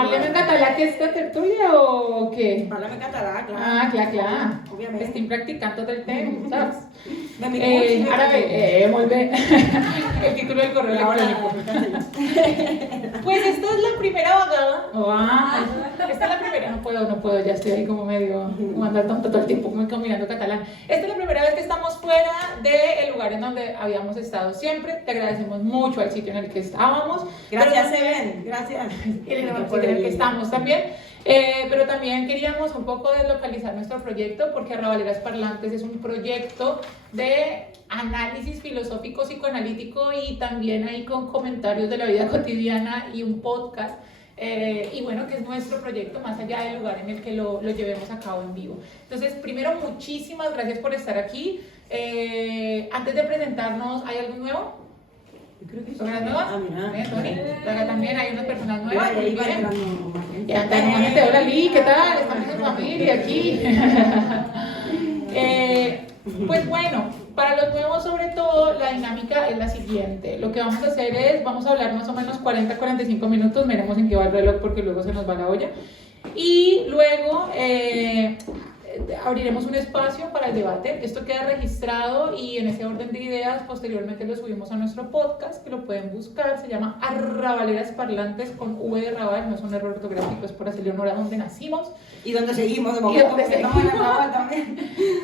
¿Parlem en català aquesta tertúlia o què? Parlem en català, clar. Ah, clar. Òbviament. Estic practicant tot el temps, saps? Benvinguts. Ara bé, molt bé. El título del correo electrónico. Pues esta es la primera vagada. Esta es la primera. No puedo, ya estoy ahí como medio, como andar todo el tiempo como caminando catalán. Esta es la primera vez que estamos fuera del lugar en donde habíamos estado siempre. Te agradecemos mucho al sitio en el que estábamos. Gracias, Eben. Gracias. Y el sitio en el que estamos también. Pero también queríamos un poco deslocalizar nuestro proyecto porque Arrabaleras Parlantes es un proyecto de análisis filosófico psicoanalítico y también ahí con comentarios de la vida cotidiana y un podcast. Y bueno, que es nuestro proyecto más allá del lugar en el que lo llevemos a cabo en vivo. Entonces, primero, muchísimas gracias por estar aquí. Antes de presentarnos, ¿hay algo nuevo? Creo que sí. ¿Personas nuevas? Ah, mira. Tony. Acá también hay unas personas nuevas. Ahí va Muy bien. entrando más gente. Ya está, nuevamente, hola Lee, ¿qué tal? Estamos en familia aquí. Pues bueno, para los nuevos sobre todo la dinámica es la siguiente. Lo que vamos a hacer es, vamos a hablar más o menos 40-45 minutos, veremos en qué va el reloj porque luego se nos va la olla. Y luego abriremos un espacio para el debate. Esto queda registrado y en ese orden de ideas posteriormente lo subimos a nuestro podcast, que lo pueden buscar, se llama Arrabaleras Parlantes con V de Raval, no es un error ortográfico, es por hacerle honor a donde nacimos. Y donde seguimos de momento, porque estamos en la Raval también.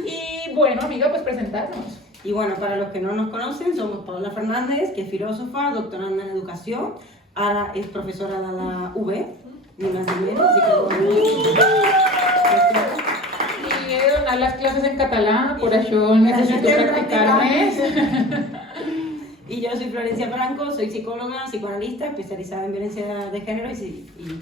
Y bueno, amiga, pues presentarnos. Y bueno, para los que no nos conocen, somos Paola Fernández, que es filósofa, doctoranda en educación, ahora es profesora de la UB, ni más ni menos, así Y he de donar las clases en catalán, por eso necesito practicarme. Y yo soy Florencia Franco, soy psicóloga, psicoanalista, especializada en violencia de género y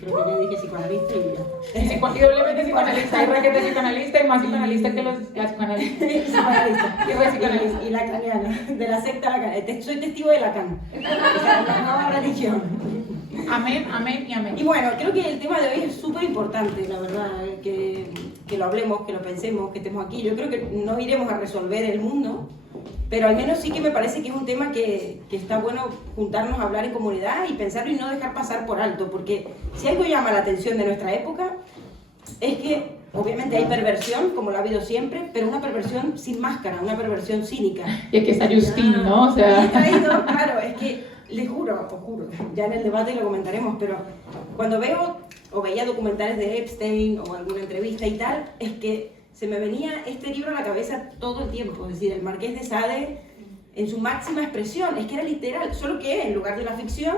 creo que ya dije psicoanalista y ya. Y doblemente psicoanalista, hay raqueta psicoanalista y más psicoanalista que las psicoanalistas. Psicoanalista. Y repsicoanalista. Y lacaniana, de la secta lacaniana. Soy testigo de Lacan, o sea, la nueva religión. Amén, amén y amén. Y bueno, creo que el tema de hoy es súper importante, la verdad, que lo hablemos, que lo pensemos, que estemos aquí. Yo creo que no iremos a resolver el mundo, pero al menos sí que me parece que es un tema que está bueno juntarnos a hablar en comunidad y pensarlo y no dejar pasar por alto, porque si algo llama la atención de nuestra época es que obviamente hay perversión, como lo ha habido siempre, pero una perversión sin máscara, una perversión cínica. Y aquí está Justin, ¿no? O sea... Y he traído, claro, es que les juro, os juro, ya en el debate lo comentaremos, pero cuando veo o veía documentales de Epstein o alguna entrevista y tal, es que se me venía este libro a la cabeza todo el tiempo, es decir, el Marqués de Sade en su máxima expresión, es que era literal, solo que en lugar de la ficción,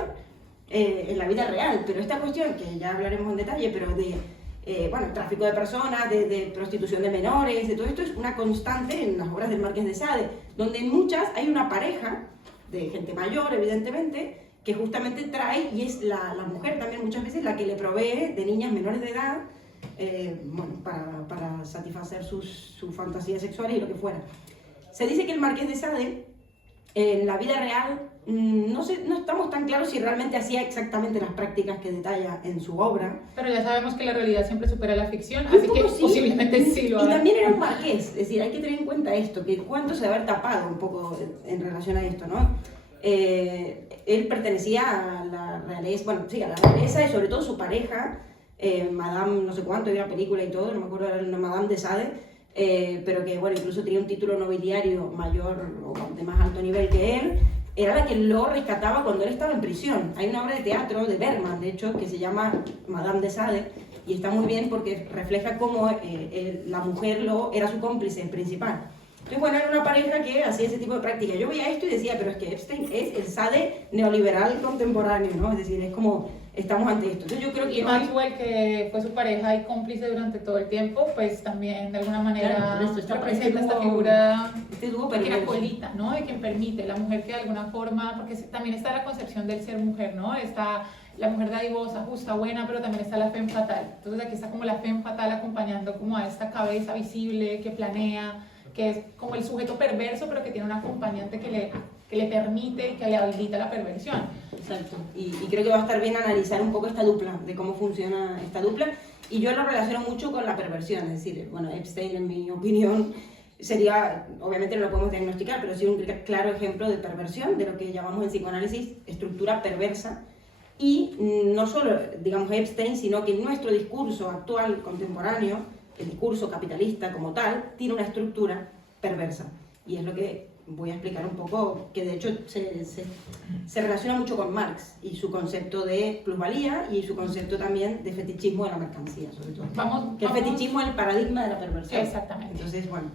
en la vida real, pero esta cuestión, que ya hablaremos en detalle, pero de, bueno, tráfico de personas, de prostitución de menores, de todo esto es una constante en las obras del Marqués de Sade, donde en muchas hay una pareja de gente mayor, evidentemente, que justamente trae, y es la mujer también muchas veces la que le provee de niñas menores de edad, bueno, para satisfacer sus fantasías sexuales y lo que fuera. Se dice que el Marqués de Sade, en la vida real, no estamos tan claros si realmente hacía exactamente las prácticas que detalla en su obra. Pero ya sabemos que la realidad siempre supera la ficción, así que sí, posiblemente sí lo haga. Y también era un marqués, es decir, hay que tener en cuenta esto, que cuánto se debe haber tapado un poco en relación a esto, ¿no? Él pertenecía a la realeza, bueno, sí, a la realeza y sobre todo su pareja, Madame no sé cuánto, había una película y todo, no me acuerdo, era una Madame de Sade, pero que bueno, incluso tenía un título nobiliario mayor o de más alto nivel que él, era la que lo rescataba cuando él estaba en prisión. Hay una obra de teatro de Bergman, de hecho, que se llama Madame de Sade, y está muy bien porque refleja cómo la mujer era su cómplice principal. Entonces, bueno, era una pareja que hacía ese tipo de prácticas. Yo veía esto y decía, pero es que Epstein es el Sade neoliberal contemporáneo, ¿no? Es decir, es como, estamos ante esto. Entonces yo creo que y Maxwell, que fue su pareja y cómplice durante todo el tiempo, pues también de alguna manera claro, representa esta figura que era colita, ¿no? De quien permite, la mujer que de alguna forma, porque también está la concepción del ser mujer, ¿no? Está la mujer dadivosa, justa, buena, pero también está la femme fatal. Entonces aquí está como la femme fatal acompañando como a esta cabeza visible que planea, que es como el sujeto perverso, pero que tiene un acompañante que le permite y que le habilita la perversión. Exacto. Y creo que va a estar bien analizar un poco esta dupla, de cómo funciona esta dupla. Y yo lo relaciono mucho con la perversión, es decir, bueno, Epstein, en mi opinión, sería, obviamente no lo podemos diagnosticar, pero sí un claro ejemplo de perversión, de lo que llamamos en psicoanálisis estructura perversa, Y no solo, digamos, Epstein, sino que nuestro discurso actual, contemporáneo, el discurso capitalista como tal, tiene una estructura perversa. Y es lo que voy a explicar un poco, que de hecho se relaciona mucho con Marx y su concepto de plusvalía y su concepto también de fetichismo de la mercancía, sobre todo. El fetichismo es el paradigma de la perversión. Exactamente. Entonces, bueno,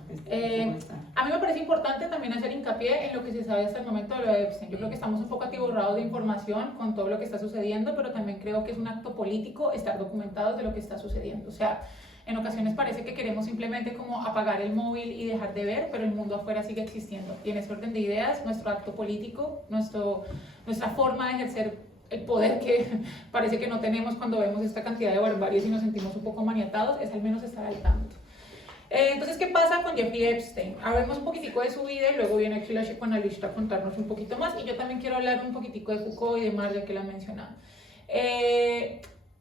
a mí me parece importante también hacer hincapié en lo que se sabe hasta el momento de lo de Epstein. Yo creo que estamos un poco atiborrados de información con todo lo que está sucediendo, pero también creo que es un acto político estar documentados de lo que está sucediendo. O sea, en ocasiones parece que queremos simplemente como apagar el móvil y dejar de ver, pero el mundo afuera sigue existiendo. Y en ese orden de ideas, nuestro acto político, nuestra forma de ejercer el poder que parece que no tenemos cuando vemos esta cantidad de barbaries y nos sentimos un poco maniatados, es al menos estar al tanto. Entonces, ¿qué pasa con Jeffrey Epstein? Hablemos un poquitico de su vida y luego viene aquí la psicoanalista a contarnos un poquito más. Y yo también quiero hablar un poquitico de Foucault y de Marx, ya que la han mencionado.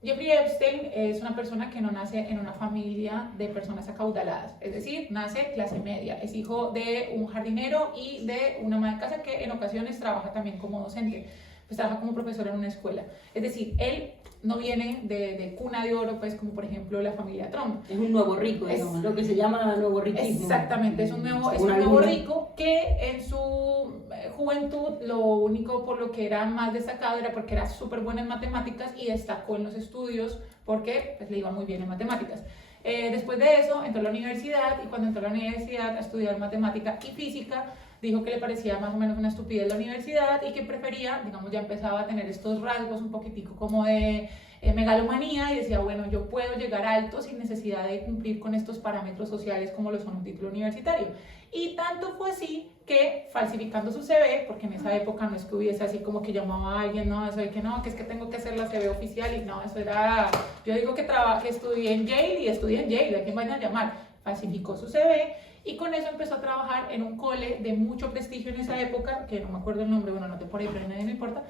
Jeffrey Epstein es una persona que no nace en una familia de personas acaudaladas, es decir, nace clase media, es hijo de un jardinero y de una ama de casa que en ocasiones trabaja también como docente, pues trabaja como profesor en una escuela. Es decir, él no viene de cuna de oro, pues como por ejemplo la familia Trump. Es un nuevo rico, digamos, lo que se llama nuevo riquismo. Exactamente, es un nuevo rico que en su juventud lo único por lo que era más destacado era porque era súper bueno en matemáticas y destacó en los estudios porque pues, le iba muy bien en matemáticas. Después de eso entró a la universidad y cuando entró a la universidad a estudiar matemática y física, dijo que le parecía más o menos una estupidez la universidad y que prefería, digamos, ya empezaba a tener estos rasgos un poquitico como de megalomanía y decía, bueno, yo puedo llegar alto sin necesidad de cumplir con estos parámetros sociales como lo son un título universitario. Y tanto fue así que falsificando su CV, porque en esa época no es que hubiese así como que llamaba a alguien, no, eso de que no, que es que tengo que hacer la CV oficial y no, eso era, yo digo que estudié en Yale y estudié en Yale, ¿a quién van a llamar? Falsificó su CV y con eso empezó a trabajar en un cole de mucho prestigio en esa época, que no me acuerdo el nombre, bueno, no te por ahí, pero a nadie me importa,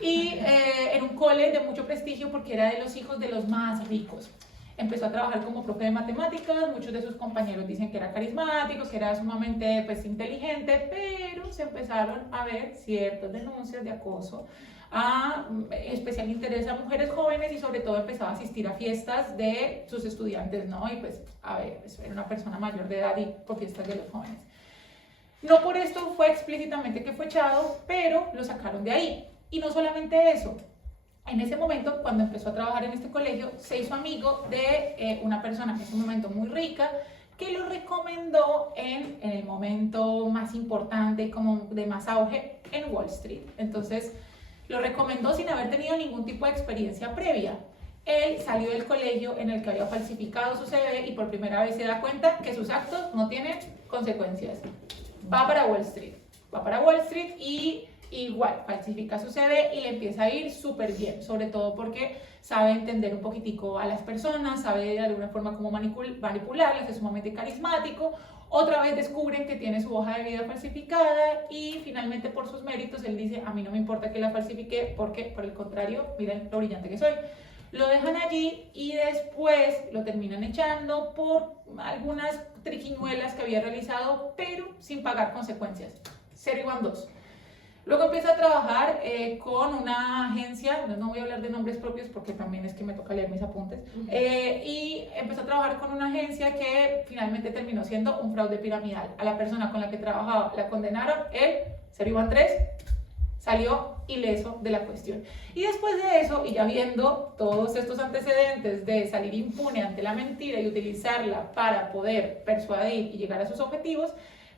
y en un cole de mucho prestigio porque era de los hijos de los más ricos. Empezó a trabajar como profe de matemáticas, muchos de sus compañeros dicen que era carismático, que era sumamente pues, inteligente, pero se empezaron a ver ciertas denuncias de acoso, a especial interés a mujeres jóvenes y sobre todo empezaba a asistir a fiestas de sus estudiantes, ¿no? Y pues, a ver, pues, era una persona mayor de edad y por fiestas de los jóvenes. No por esto fue explícitamente que fue echado, pero lo sacaron de ahí. Y no solamente eso. En ese momento, cuando empezó a trabajar en este colegio, se hizo amigo de una persona en ese momento muy rica que lo recomendó en el momento más importante, como de más auge, en Wall Street. Entonces, lo recomendó sin haber tenido ningún tipo de experiencia previa. Él salió del colegio en el que había falsificado su CV y por primera vez se da cuenta que sus actos no tienen consecuencias. Va para Wall Street y igual falsifica su CV y le empieza a ir súper bien, sobre todo porque sabe entender un poquitico a las personas, sabe de alguna forma cómo manipularlas, es sumamente carismático. Otra vez descubren que tiene su hoja de vida falsificada y finalmente por sus méritos él dice, a mí no me importa que la falsifique porque por el contrario, miren lo brillante que soy. Lo dejan allí y después lo terminan echando por algunas triquiñuelas que había realizado, pero sin pagar consecuencias. 0 y van 2. Luego empieza a trabajar con una agencia, no voy a hablar de nombres propios porque también es que me toca leer mis apuntes, y empezó a trabajar con una agencia que finalmente terminó siendo un fraude piramidal. A la persona con la que trabajaba la condenaron, él, 0 y van 3, salió ileso de la cuestión. Y después de eso, y ya viendo todos estos antecedentes de salir impune ante la mentira y utilizarla para poder persuadir y llegar a sus objetivos,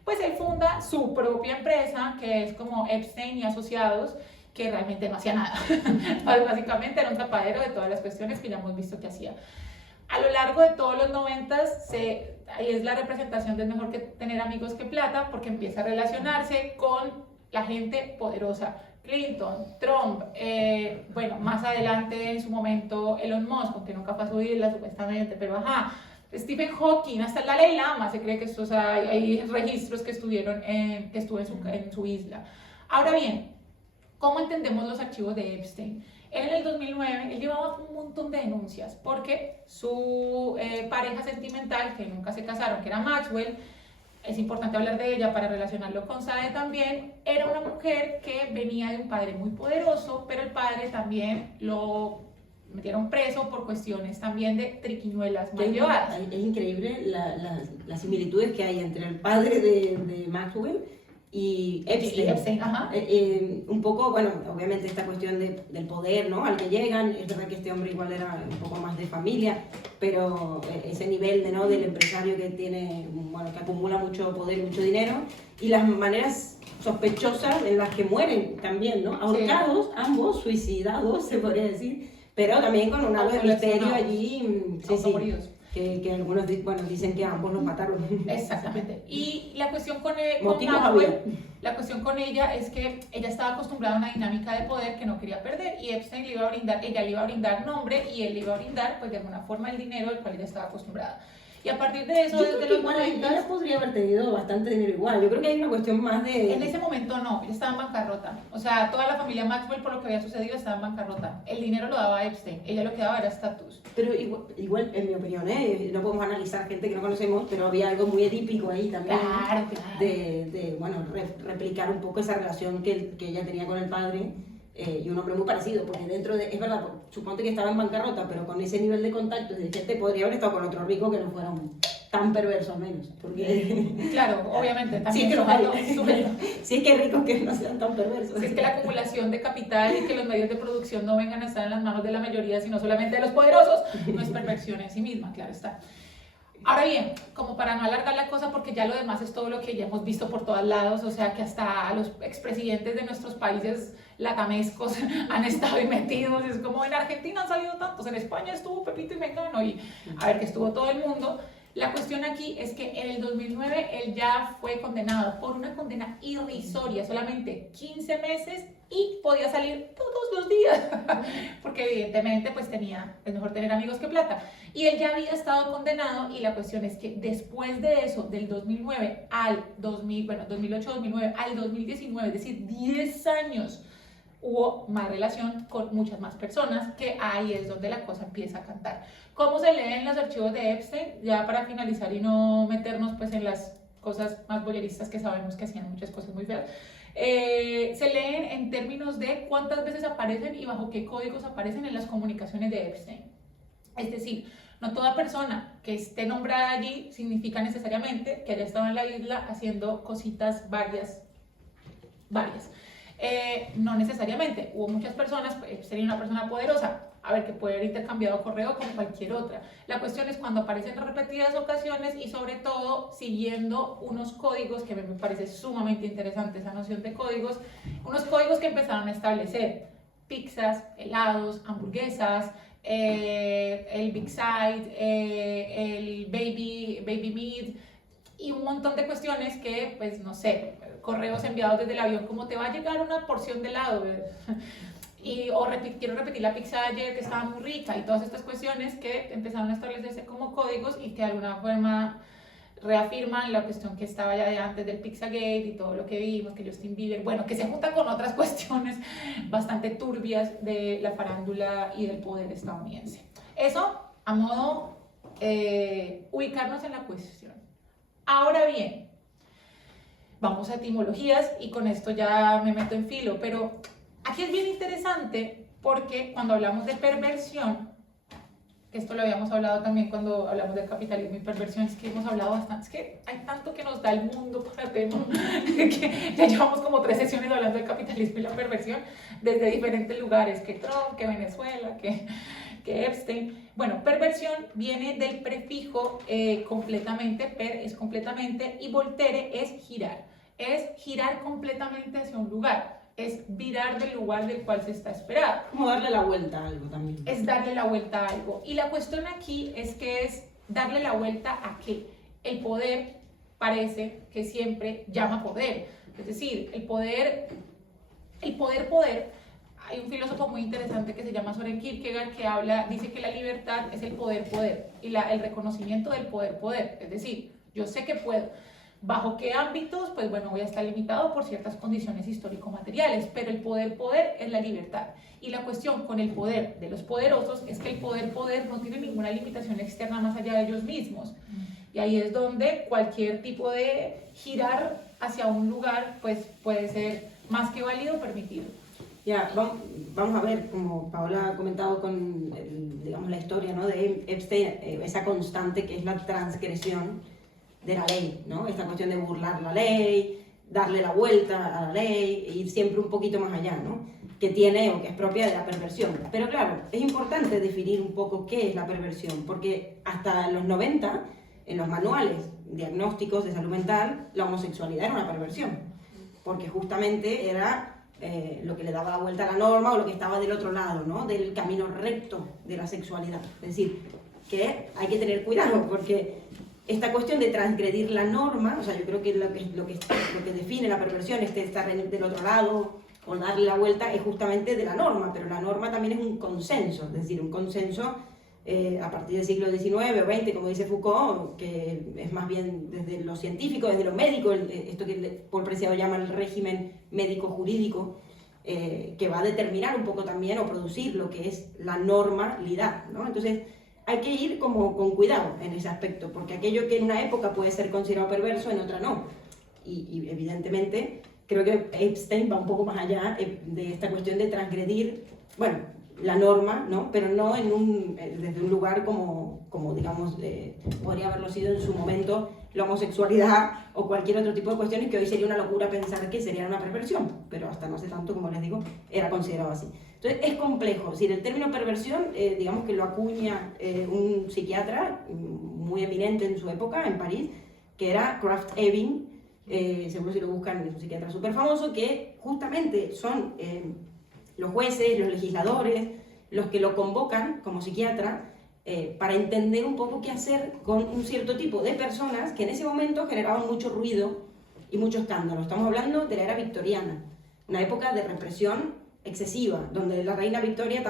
pues él funda su propia empresa, que es como Epstein y Asociados, que realmente no hacía nada. Básicamente era un tapadero de todas las cuestiones que ya hemos visto que hacía. A lo largo de todos los 90s, ahí es la representación de mejor que tener amigos que plata, porque empieza a relacionarse con la gente poderosa. Clinton, Trump, bueno, más adelante en su momento Elon Musk, aunque nunca fue a su isla supuestamente, pero ajá, Stephen Hawking, hasta el Dalai Lama, se cree que estos hay registros que estuvo en su isla. Ahora bien, ¿cómo entendemos los archivos de Epstein? En el 2009 él llevaba un montón de denuncias porque su pareja sentimental, que nunca se casaron, que era Maxwell, es importante hablar de ella para relacionarlo con Sade también, era una mujer que venía de un padre muy poderoso, pero el padre también lo metieron preso por cuestiones también de triquiñuelas mal llevadas. Es increíble las similitudes que hay entre el padre de Maxwell y Epstein. Ajá. Un poco, bueno, obviamente esta cuestión del poder, ¿no? Al que llegan, es verdad que este hombre igual era un poco más de familia, pero ese nivel de, ¿no? Del empresario que tiene, bueno, que acumula mucho poder, mucho dinero, y las maneras sospechosas en las que mueren también, ¿no? Ahorcados, sí. Ambos suicidados, se podría decir, pero también con un halo de misterio allí, sí. Que algunos dicen que ambos los mataron. Exactamente. Y la cuestión con la cuestión con ella es que ella estaba acostumbrada a una dinámica de poder que no quería perder, y Epstein ella le iba a brindar nombre y él le iba a brindar, pues de alguna forma, el dinero al cual ella estaba acostumbrada. Y a partir de eso, desde los 90... Ella podría haber tenido bastante dinero igual. Yo creo que hay una cuestión más de... En ese momento no, ella estaba en bancarrota. O sea, toda la familia Maxwell, por lo que había sucedido, estaba en bancarrota. El dinero lo daba Epstein, ella lo que daba era estatus. Pero igual, en mi opinión, no podemos analizar gente que no conocemos, pero había algo muy edípico ahí también. Claro. De replicar un poco esa relación que ella tenía con el padre. Y un hombre muy parecido, porque es verdad, suponte que estaba en bancarrota, pero con ese nivel de contacto de gente podría haber estado con otro rico que no fuera tan perverso al menos, porque... Claro, obviamente, también sí es que hay ricos que no sean tan perversos. Si es que la acumulación de capital y que los medios de producción no vengan a estar en las manos de la mayoría, sino solamente de los poderosos, no es perversión en sí misma, claro está. Ahora bien, como para no alargar la cosa, porque ya lo demás es todo lo que ya hemos visto por todos lados, o sea que hasta los expresidentes de nuestros países latamescos han estado ahí metidos, es como en Argentina han salido tantos, en España estuvo Pepito y Mengano, y a ver que estuvo todo el mundo. La cuestión aquí es que en el 2009 él ya fue condenado por una condena irrisoria, solamente 15 meses, y podía salir todos los días, porque evidentemente pues es mejor tener amigos que plata. Y él ya había estado condenado, y la cuestión es que después de eso, del 2009 al 2008-2009 al 2019, es decir, 10 años, hubo más relación con muchas más personas, que ahí es donde la cosa empieza a cantar. ¿Cómo se leen los archivos de Epstein? Ya para finalizar y no meternos pues en las cosas más voyeristas, que sabemos que hacían muchas cosas muy feas. Se leen en términos de cuántas veces aparecen y bajo qué códigos aparecen en las comunicaciones de Epstein. Es decir, no toda persona que esté nombrada allí significa necesariamente que haya estado en la isla haciendo cositas varias. No necesariamente. Hubo muchas personas, sería una persona poderosa, que puede haber intercambiado correo con cualquier otra. La cuestión es cuando aparecen en repetidas ocasiones, y sobre todo siguiendo unos códigos que me parece sumamente interesante, esa noción de códigos, unos códigos que empezaron a establecer pizzas, helados, hamburguesas, el Big Side, el baby meat, y un montón de cuestiones que, pues no sé, correos enviados desde el avión, como te va a llegar una porción de helado, quiero repetir la pizza de ayer que estaba muy rica, y todas estas cuestiones que empezaron a establecerse como códigos y que de alguna forma reafirman la cuestión que estaba ya de antes del Pizzagate y todo lo que vimos, que Justin Bieber, que se junta con otras cuestiones bastante turbias de la farándula y del poder estadounidense. Eso a modo ubicarnos en la cuestión. Ahora bien, vamos a etimologías, y con esto ya me meto en filo, pero aquí es bien interesante porque cuando hablamos de perversión, que esto lo habíamos hablado también cuando hablamos del capitalismo y perversión, es que hemos hablado bastante, es que hay tanto que nos da el mundo para tema, que ya llevamos como 3 sesiones hablando del capitalismo y la perversión desde diferentes lugares, que Trump, que Venezuela, que Epstein. Bueno, perversión viene del prefijo completamente, per es completamente, y voltere es girar completamente hacia un lugar, es virar del lugar del cual se está esperado. Como darle la vuelta a algo también. Es darle la vuelta a algo. Y la cuestión aquí es que es darle la vuelta a qué. El poder parece que siempre llama poder. Es decir, el poder. Hay un filósofo muy interesante que se llama Søren Kierkegaard que dice que la libertad es el poder, y el reconocimiento del poder. Es decir, yo sé que puedo. ¿Bajo qué ámbitos? Pues bueno, voy a estar limitado por ciertas condiciones histórico-materiales, pero el poder es la libertad. Y la cuestión con el poder de los poderosos es que el poder no tiene ninguna limitación externa más allá de ellos mismos. Y Y ahí es donde cualquier tipo de girar hacia un lugar pues puede ser más que válido, permitido. Ya, vamos a ver, como Paola ha comentado con digamos, la historia, ¿no?, de Epstein, esa constante que es la transgresión de la ley, ¿no? Esta cuestión de burlar la ley, darle la vuelta a la ley, e ir siempre un poquito más allá, ¿no?, que tiene o que es propia de la perversión. Pero claro, es importante definir un poco qué es la perversión, porque hasta los 90, en los manuales diagnósticos de salud mental, la homosexualidad era una perversión, porque justamente era lo que le daba la vuelta a la norma o lo que estaba del otro lado, ¿no?, del camino recto de la sexualidad. Es decir, que hay que tener cuidado, porque esta cuestión de transgredir la norma, o sea, yo creo que lo que define la perversión, estar del otro lado o darle la vuelta, es justamente de la norma, pero la norma también es un consenso, es decir, un consenso a partir del siglo XIX o XX, como dice Foucault, que es más bien desde lo científico, desde lo médico, esto que Paul Preciado llama el régimen médico-jurídico, que va a determinar un poco también o producir lo que es la normalidad, ¿no? Entonces, hay que ir como con cuidado en ese aspecto, porque aquello que en una época puede ser considerado perverso, en otra no. Y evidentemente, creo que Epstein va un poco más allá de esta cuestión de transgredir, bueno, la norma, ¿no?, pero no desde un lugar como digamos, podría haberlo sido en su momento la homosexualidad o cualquier otro tipo de cuestiones, que hoy sería una locura pensar que sería una perversión, pero hasta no hace tanto, como les digo, era considerado así. Entonces es complejo, es decir, el término perversión, digamos que lo acuña un psiquiatra muy eminente en su época, en París, que era Krafft-Ebing, seguro si lo buscan, es un psiquiatra súper famoso, que justamente son los jueces, los legisladores, los que lo convocan como psiquiatra para entender un poco qué hacer con un cierto tipo de personas que en ese momento generaban mucho ruido y mucho escándalo. Estamos hablando de la era victoriana, una época de represión excesiva, donde la reina Victoria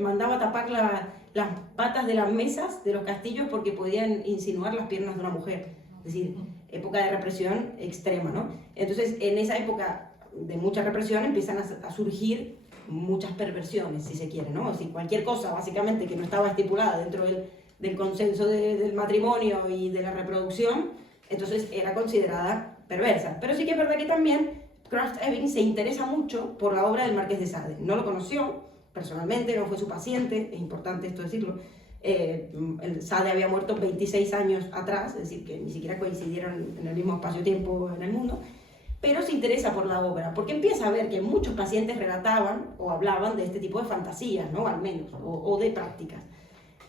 mandaba tapar las patas de las mesas de los castillos porque podían insinuar las piernas de una mujer. Es decir, época de represión extrema, ¿no? Entonces, en esa época de mucha represión empiezan a surgir muchas perversiones, si se quiere, ¿no? Es decir, cualquier cosa, básicamente, que no estaba estipulada dentro del consenso del matrimonio y de la reproducción, entonces era considerada perversa. Pero sí que es verdad que también Krafft-Ebing se interesa mucho por la obra del Marqués de Sade. No lo conoció personalmente, no fue su paciente, es importante esto decirlo. Sade había muerto 26 años atrás, es decir, que ni siquiera coincidieron en el mismo espacio-tiempo en el mundo, pero se interesa por la obra, porque empieza a ver que muchos pacientes relataban o hablaban de este tipo de fantasías, ¿no?, al menos, o de prácticas.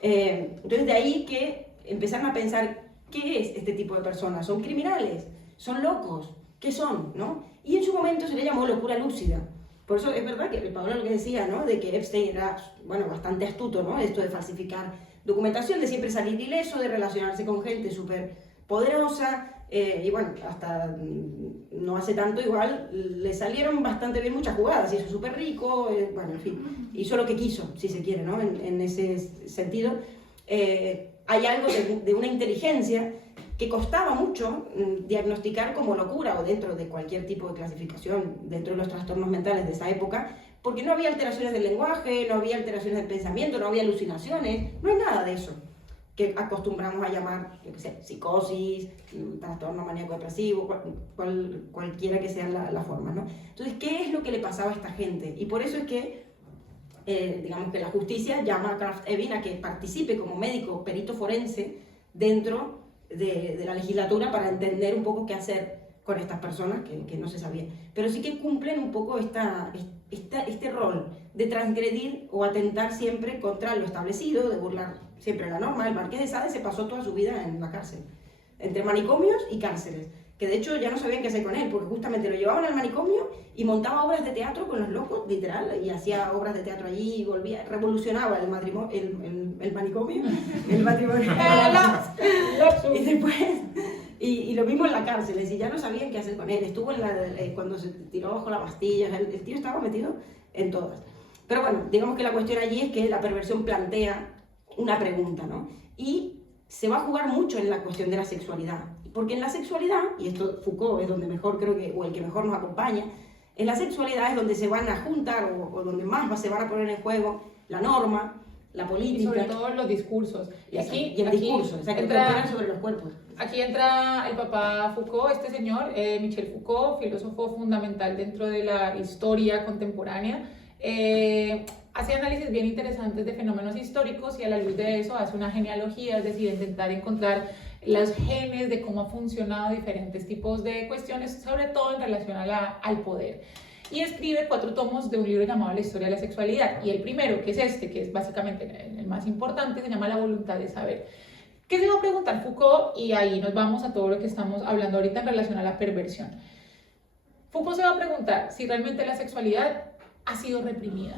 Entonces de ahí que empezaron a pensar, ¿qué es este tipo de personas? ¿Son criminales? ¿Son locos? ¿Qué son? ¿No? Y en su momento se le llamó locura lúcida. Por eso es verdad que Paola lo que decía, ¿no?, de que Epstein era, bueno, bastante astuto, ¿no?, esto de falsificar documentación, de siempre salir ileso, de relacionarse con gente súper poderosa, y bueno, hasta no hace tanto igual, le salieron bastante bien muchas jugadas, hizo súper rico, bueno, en fin, hizo lo que quiso, si se quiere, ¿no?, en ese sentido. Hay algo de una inteligencia que costaba mucho diagnosticar como locura o dentro de cualquier tipo de clasificación dentro de los trastornos mentales de esa época, porque no había alteraciones del lenguaje, no había alteraciones del pensamiento, no había alucinaciones, no hay nada de eso que acostumbramos a llamar, yo qué sé, psicosis, trastorno maníaco-depresivo, cualquiera que sea la forma, ¿no? Entonces, ¿qué es lo que le pasaba a esta gente? Y por eso es que, digamos que la justicia llama a Krafft-Ebing a que participe como médico perito forense dentro de la legislatura para entender un poco qué hacer con estas personas que no se sabía. Pero sí que cumplen un poco este rol de transgredir o atentar siempre contra lo establecido, de burlar siempre la norma. El Marqués de Sade se pasó toda su vida en la cárcel, entre manicomios y cárceles, que de hecho ya no sabían qué hacer con él, porque justamente lo llevaban al manicomio y montaba obras de teatro con los locos, literal, y hacía obras de teatro allí y volvía, revolucionaba el manicomio, el matrimonio. Y después, y lo mismo en la cárcel, es decir, ya no sabían qué hacer con él. Estuvo cuando se tiró bajo la Bastilla, el tío estaba metido en todas. Pero bueno, digamos que la cuestión allí es que la perversión plantea una pregunta, ¿no? Y se va a jugar mucho en la cuestión de la sexualidad, porque en la sexualidad, y esto Foucault es donde mejor creo que, o el que mejor nos acompaña, en la sexualidad es donde se van a juntar o donde más se van a poner en juego la norma, la política. Y sobre todo los discursos. Y el discurso, o sea, que opinan sobre los cuerpos. Aquí entra el papá Foucault, este señor, Michel Foucault, filósofo fundamental dentro de la historia contemporánea. Hace análisis bien interesantes de fenómenos históricos y a la luz de eso hace una genealogía, es decir, intentar encontrar los genes de cómo han funcionado diferentes tipos de cuestiones, sobre todo en relación al poder. Y escribe 4 tomos de un libro llamado La historia de la sexualidad. Y el primero, que es este, que es básicamente el más importante, se llama La voluntad de saber. ¿Qué se va a preguntar Foucault? Y ahí nos vamos a todo lo que estamos hablando ahorita en relación a la perversión. Foucault se va a preguntar si realmente la sexualidad ha sido reprimida.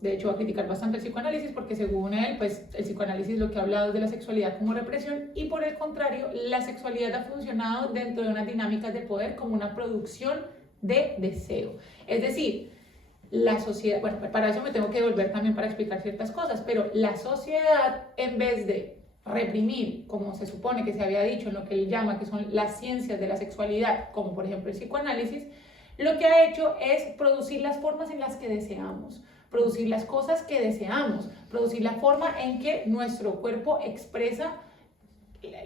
De hecho, va a criticar bastante el psicoanálisis porque según él, pues el psicoanálisis lo que ha hablado es de la sexualidad como represión y por el contrario, la sexualidad ha funcionado dentro de unas dinámicas de poder como una producción de deseo. Es decir, la sociedad, bueno, para eso me tengo que volver también para explicar ciertas cosas, pero la sociedad en vez de reprimir, como se supone que se había dicho en lo que él llama que son las ciencias de la sexualidad, como por ejemplo el psicoanálisis, lo que ha hecho es producir las formas en las que deseamos, producir las cosas que deseamos, producir la forma en que nuestro cuerpo expresa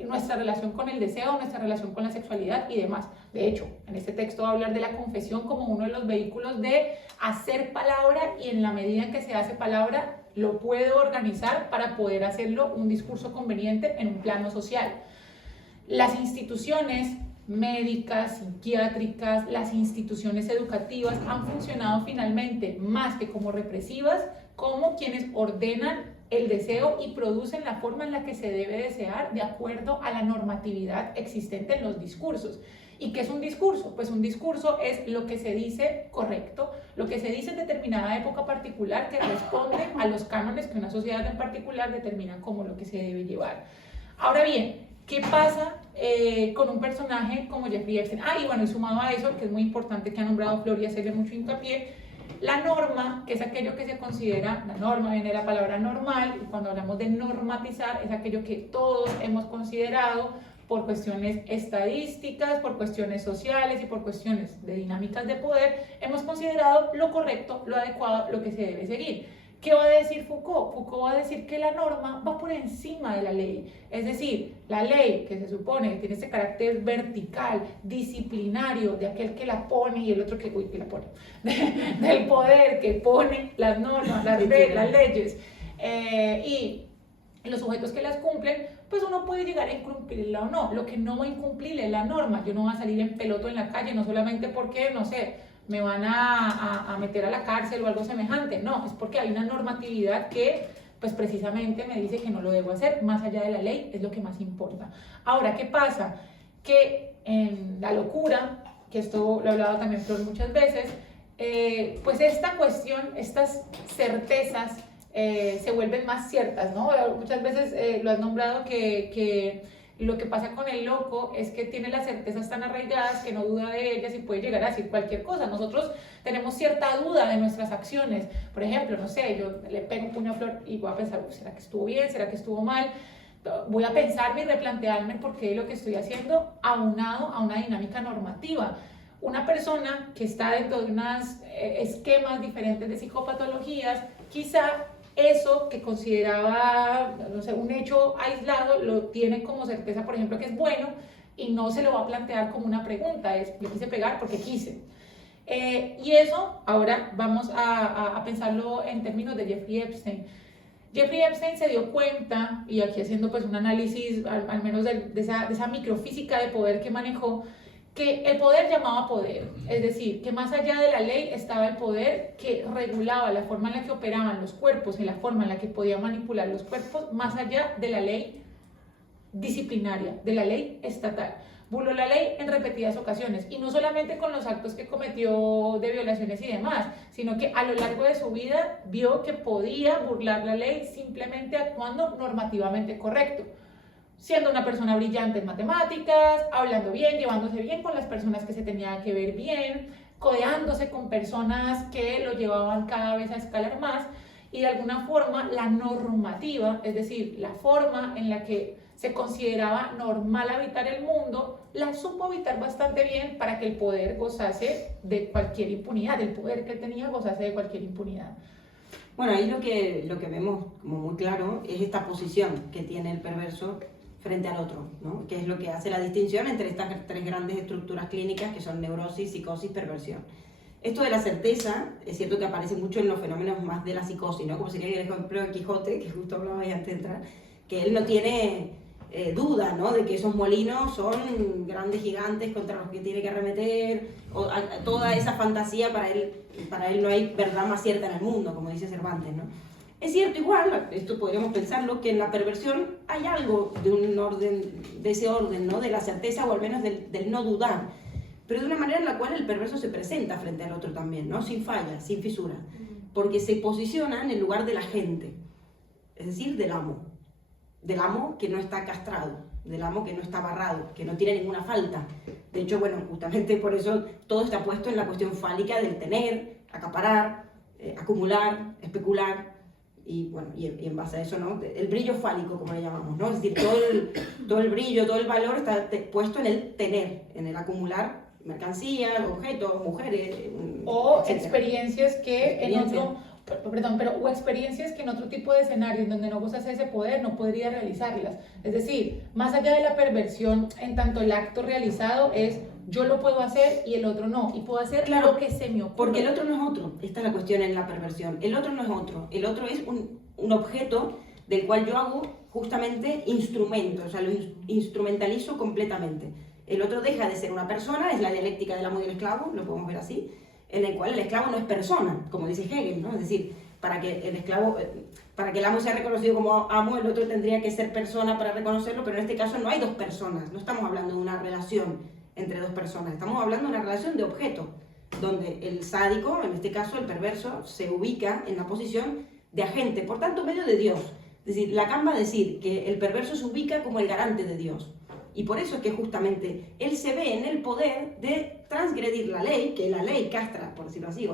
nuestra relación con el deseo, nuestra relación con la sexualidad y demás. De hecho, en este texto va a hablar de la confesión como uno de los vehículos de hacer palabra y en la medida en que se hace palabra, lo puedo organizar para poder hacerlo un discurso conveniente en un plano social. Las instituciones médicas, psiquiátricas, las instituciones educativas han funcionado finalmente más que como represivas, como quienes ordenan el deseo y producen la forma en la que se debe desear de acuerdo a la normatividad existente en los discursos. ¿Y qué es un discurso? Pues un discurso es lo que se dice correcto, lo que se dice en determinada época particular que responde a los cánones que una sociedad en particular determina como lo que se debe llevar. Ahora bien, ¿qué pasa con un personaje como Jeffrey Epstein? Y bueno, y sumado a eso, que es muy importante que ha nombrado Flor y hacerle mucho hincapié, la norma, que es aquello que se considera, la norma viene de la palabra normal, y cuando hablamos de normatizar es aquello que todos hemos considerado por cuestiones estadísticas, por cuestiones sociales y por cuestiones de dinámicas de poder, hemos considerado lo correcto, lo adecuado, lo que se debe seguir. ¿Qué va a decir Foucault? Foucault va a decir que la norma va por encima de la ley. Es decir, la ley que se supone que tiene este carácter vertical, disciplinario, de aquel que la pone y el otro que la pone, del poder que pone las normas, las reglas, las leyes, y los sujetos que las cumplen, pues uno puede llegar a incumplirla o no. Lo que no va a incumplir es la norma. Yo no voy a salir en peloto en la calle, no solamente porque, no sé, me van a meter a la cárcel o algo semejante. No, es porque hay una normatividad que pues precisamente me dice que no lo debo hacer, más allá de la ley, es lo que más importa. Ahora, ¿qué pasa? Que en la locura, que esto lo he hablado también Flor muchas veces, pues esta cuestión, estas certezas se vuelven más ciertas, ¿no? Muchas veces lo has nombrado que lo que pasa con el loco es que tiene las certezas tan arraigadas que no duda de ellas y puede llegar a decir cualquier cosa. Nosotros tenemos cierta duda de nuestras acciones. Por ejemplo, no sé, yo le pego un puño a Flor y voy a pensar, ¿será que estuvo bien? ¿Será que estuvo mal? Voy a pensarme y replantearme por qué lo que estoy haciendo aunado a una dinámica normativa. Una persona que está dentro de unos esquemas diferentes de psicopatologías, quizá eso que consideraba, no sé, un hecho aislado, lo tiene como certeza, por ejemplo, que es bueno y no se lo va a plantear como una pregunta, es, le quise pegar porque quise. Y eso, ahora vamos a pensarlo en términos de Jeffrey Epstein. Jeffrey Epstein se dio cuenta, y aquí haciendo pues un análisis al menos de esa microfísica de poder que manejó, que el poder llamaba poder, es decir, que más allá de la ley estaba el poder que regulaba la forma en la que operaban los cuerpos y la forma en la que podía manipular los cuerpos, más allá de la ley disciplinaria, de la ley estatal. Burló la ley en repetidas ocasiones, y no solamente con los actos que cometió de violaciones y demás, sino que a lo largo de su vida vio que podía burlar la ley simplemente actuando normativamente correcto, siendo una persona brillante en matemáticas, hablando bien, llevándose bien con las personas que se tenía que ver bien, codeándose con personas que lo llevaban cada vez a escalar más, y de alguna forma la normativa, es decir, la forma en la que se consideraba normal habitar el mundo, la supo habitar bastante bien para que el poder gozase de cualquier impunidad, el poder que él tenía gozase de cualquier impunidad. Bueno, ahí lo que vemos como muy claro es esta posición que tiene el perverso frente al otro, ¿no? Que es lo que hace la distinción entre estas tres grandes estructuras clínicas que son neurosis, psicosis, perversión. Esto de la certeza, es cierto que aparece mucho en los fenómenos más de la psicosis, ¿no? Como sería el ejemplo de Quijote, que justo hablaba ahí antes de entrar, que él no tiene duda, ¿no? De que esos molinos son grandes gigantes contra los que tiene que arremeter, toda esa fantasía para él no hay verdad más cierta en el mundo, como dice Cervantes, ¿no? Es cierto igual, esto podríamos pensarlo, que en la perversión hay algo de un orden, de ese orden, ¿no? De la certeza o al menos del no dudar, pero de una manera en la cual el perverso se presenta frente al otro también, ¿no? Sin fallas, sin fisuras, porque se posiciona en el lugar de la gente, es decir, del amo que no está castrado, del amo que no está barrado, que no tiene ninguna falta. De hecho, bueno, justamente por eso todo está puesto en la cuestión fálica del tener, acaparar, acumular, especular, y bueno, y en base a eso, ¿no? El brillo fálico, como le llamamos, ¿no? Es decir, todo el brillo, todo el valor está puesto en el tener, en el acumular mercancías, objetos, mujeres, o etcétera. experiencias que en otro, o experiencias que en otro tipo de escenario en donde no gozas ese poder no podría realizarlas. Es decir, más allá de la perversión, en tanto el acto realizado es yo lo puedo hacer y el otro no, y puedo hacer Claro, lo que se me ocurre. Porque el otro no es otro, esta es la cuestión en la perversión, el otro no es otro, el otro es un objeto del cual yo hago justamente instrumento, o sea, lo instrumentalizo completamente. El otro deja de ser una persona, es la dialéctica del amo y del esclavo, lo podemos ver así, en el cual el esclavo no es persona, como dice Hegel, ¿no? Es decir, para que el amo sea reconocido como amo, el otro tendría que ser persona para reconocerlo, pero en este caso no hay dos personas, no estamos hablando de una relación entre dos personas, estamos hablando de una relación de objeto, donde el sádico, en este caso el perverso, se ubica en la posición de agente, por tanto medio de Dios. Es decir, Lacan va a decir que el perverso se ubica como el garante de Dios. Y por eso es que justamente él se ve en el poder de transgredir la ley, que la ley castra, por decirlo así,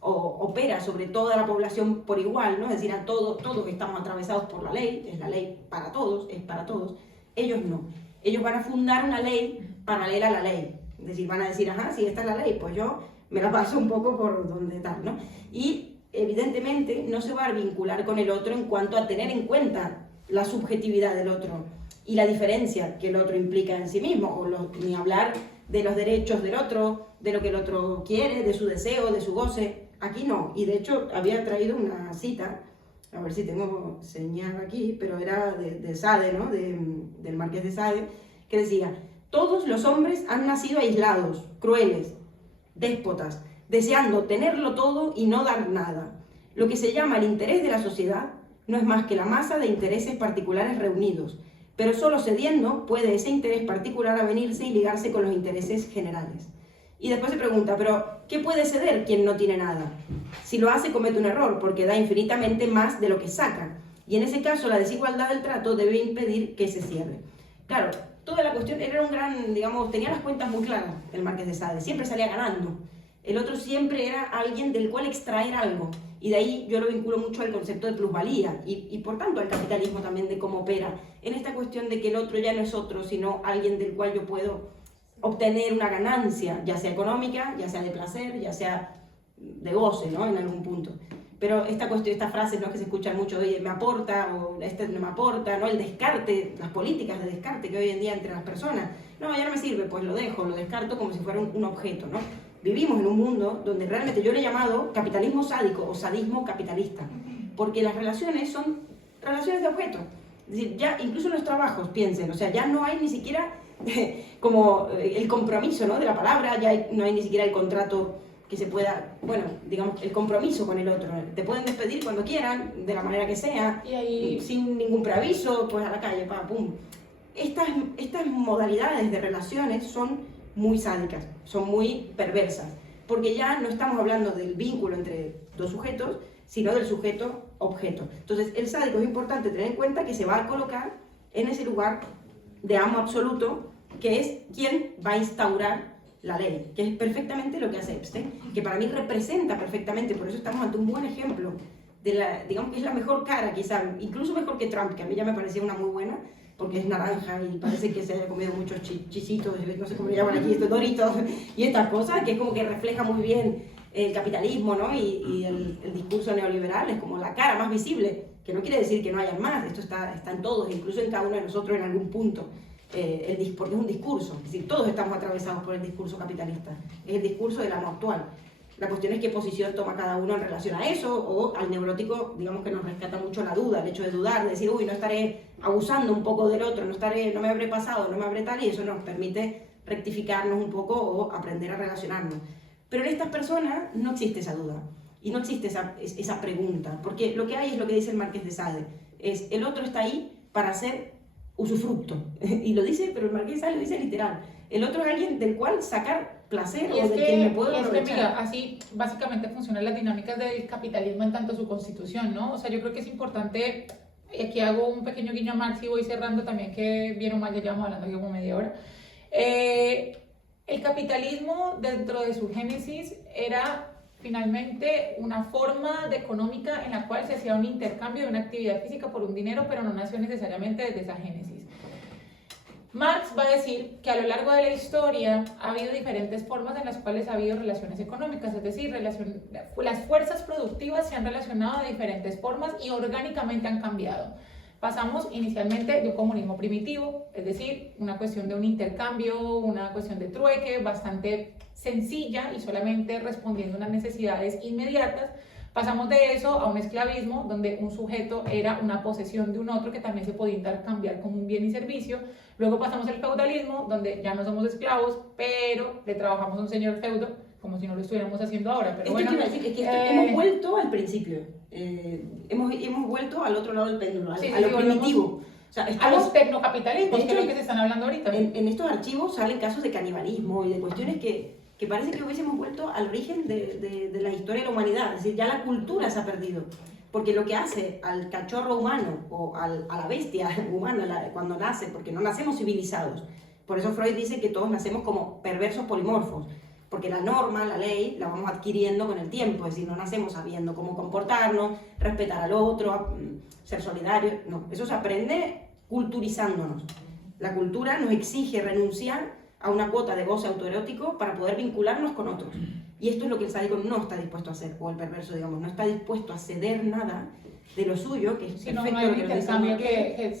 o opera sobre toda la población por igual, ¿no? Es decir, a todos estamos atravesados por la ley, es la ley para todos, es para todos. Ellos no. Ellos van a fundar una ley paralela a la ley. Es decir, van a decir, ajá, si esta es la ley, pues yo me la paso un poco por donde tal, ¿no? Y evidentemente no se va a vincular con el otro en cuanto a tener en cuenta la subjetividad del otro y la diferencia que el otro implica en sí mismo, ni hablar de los derechos del otro, de lo que el otro quiere, de su deseo, de su goce. Aquí no. Y de hecho había traído una cita, a ver si tengo señal aquí, pero era de Sade, ¿no? Del Marqués de Sade, que decía: todos los hombres han nacido aislados, crueles, déspotas, deseando tenerlo todo y no dar nada. Lo que se llama el interés de la sociedad no es más que la masa de intereses particulares reunidos, pero solo cediendo puede ese interés particular avenirse y ligarse con los intereses generales. Y después se pregunta, ¿pero qué puede ceder quien no tiene nada? Si lo hace comete un error, porque da infinitamente más de lo que saca, y en ese caso la desigualdad del trato debe impedir que se cierre. Claro, toda la cuestión era un gran, digamos, tenía las cuentas muy claras el Marqués de Sade, siempre salía ganando. El otro siempre era alguien del cual extraer algo, y de ahí yo lo vinculo mucho al concepto de plusvalía, y por tanto al capitalismo también, de cómo opera, en esta cuestión de que el otro ya no es otro, sino alguien del cual yo puedo obtener una ganancia, ya sea económica, ya sea de placer, ya sea de goce, ¿no? En algún punto. Pero esta cuestión, estas frases, ¿no? Que se escuchan mucho, oye, me aporta, o este no me aporta, ¿no? El descarte, las políticas de descarte que hoy en día entre las personas, no, ya no me sirve, pues lo dejo, lo descarto como si fuera un objeto, ¿no? Vivimos en un mundo donde realmente yo le he llamado capitalismo sádico o sadismo capitalista, porque las relaciones son relaciones de objeto. Es decir, ya incluso en los trabajos, piensen, o sea, ya no hay ni siquiera como el compromiso, ¿no? De la palabra, ya no hay ni siquiera el contrato que se pueda, bueno, digamos, el compromiso con el otro. Te pueden despedir cuando quieran, de la manera que sea, y ahí, sin ningún preaviso, pues a la calle, pum. Estas modalidades de relaciones son muy sádicas, son muy perversas, porque ya no estamos hablando del vínculo entre dos sujetos, sino del sujeto-objeto. Entonces, el sádico es importante tener en cuenta que se va a colocar en ese lugar de amo absoluto, que es quien va a instaurar la ley, que es perfectamente lo que hace Epstein, que para mí representa perfectamente, por eso estamos ante un buen ejemplo, digamos que es la mejor cara, quizá, incluso mejor que Trump, que a mí ya me parecía una muy buena, porque es naranja y parece que se haya comido muchos chisitos, no sé cómo le llaman aquí, estos doritos y estas cosas, que es como que refleja muy bien el capitalismo, ¿no? Y el discurso neoliberal es como la cara más visible, que no quiere decir que no haya más, esto está en todos, incluso en cada uno de nosotros en algún punto, porque es un discurso, es decir, todos estamos atravesados por el discurso capitalista, es el discurso del amo actual. La cuestión es qué posición toma cada uno en relación a eso, o al neurótico, digamos que nos rescata mucho la duda, el hecho de dudar, de decir, uy, no estaré abusando un poco del otro, no me habré pasado, no me habré tal, y eso nos permite rectificarnos un poco o aprender a relacionarnos. Pero en estas personas no existe esa duda, y no existe esa pregunta, porque lo que hay es lo que dice el Marqués de Sade, es el otro está ahí para hacer usufructo, y lo dice, pero el Marqués de Sade lo dice literal, el otro es alguien del cual sacar placer o de quien me puedo aprovechar. Es que, mira, así básicamente funcionan las dinámicas del capitalismo en tanto su constitución, ¿no? O sea, yo creo que es importante, y aquí hago un pequeño guiño a Marx y voy cerrando también, que bien o mal ya llevamos hablando aquí como media hora. El capitalismo, dentro de su génesis, era finalmente una forma económica en la cual se hacía un intercambio de una actividad física por un dinero, pero no nació necesariamente desde esa génesis. Marx va a decir que a lo largo de la historia ha habido diferentes formas en las cuales ha habido relaciones económicas, es decir, las fuerzas productivas se han relacionado de diferentes formas y orgánicamente han cambiado. Pasamos inicialmente de un comunismo primitivo, es decir, una cuestión de un intercambio, una cuestión de trueque bastante sencilla y solamente respondiendo a unas necesidades inmediatas. Pasamos de eso a un esclavismo donde un sujeto era una posesión de un otro que también se podía intercambiar como un bien y servicio. Luego pasamos al feudalismo donde ya no somos esclavos, pero le trabajamos a un señor feudo como si no lo estuviéramos haciendo ahora. Pero bueno, hemos vuelto al principio, hemos vuelto al otro lado del péndulo, a lo primitivo. O sea, a los tecnocapitalismos, que es lo que se están hablando ahorita. En estos archivos salen casos de canibalismo y de cuestiones que parece que hubiésemos vuelto al origen de la historia de la humanidad, es decir, ya la cultura se ha perdido, porque lo que hace al cachorro humano o a la bestia humana cuando nace, porque no nacemos civilizados, por eso Freud dice que todos nacemos como perversos polimorfos, porque la norma, la ley, la vamos adquiriendo con el tiempo, es decir, no nacemos sabiendo cómo comportarnos, respetar al otro, ser solidarios, no, eso se aprende culturizándonos. La cultura nos exige renunciar a una cuota de goce autoerótico para poder vincularnos con otros. Y esto es lo que el sádico no está dispuesto a hacer, o el perverso, digamos, no está dispuesto a ceder nada de lo suyo, que es perfecto, no hay un intercambio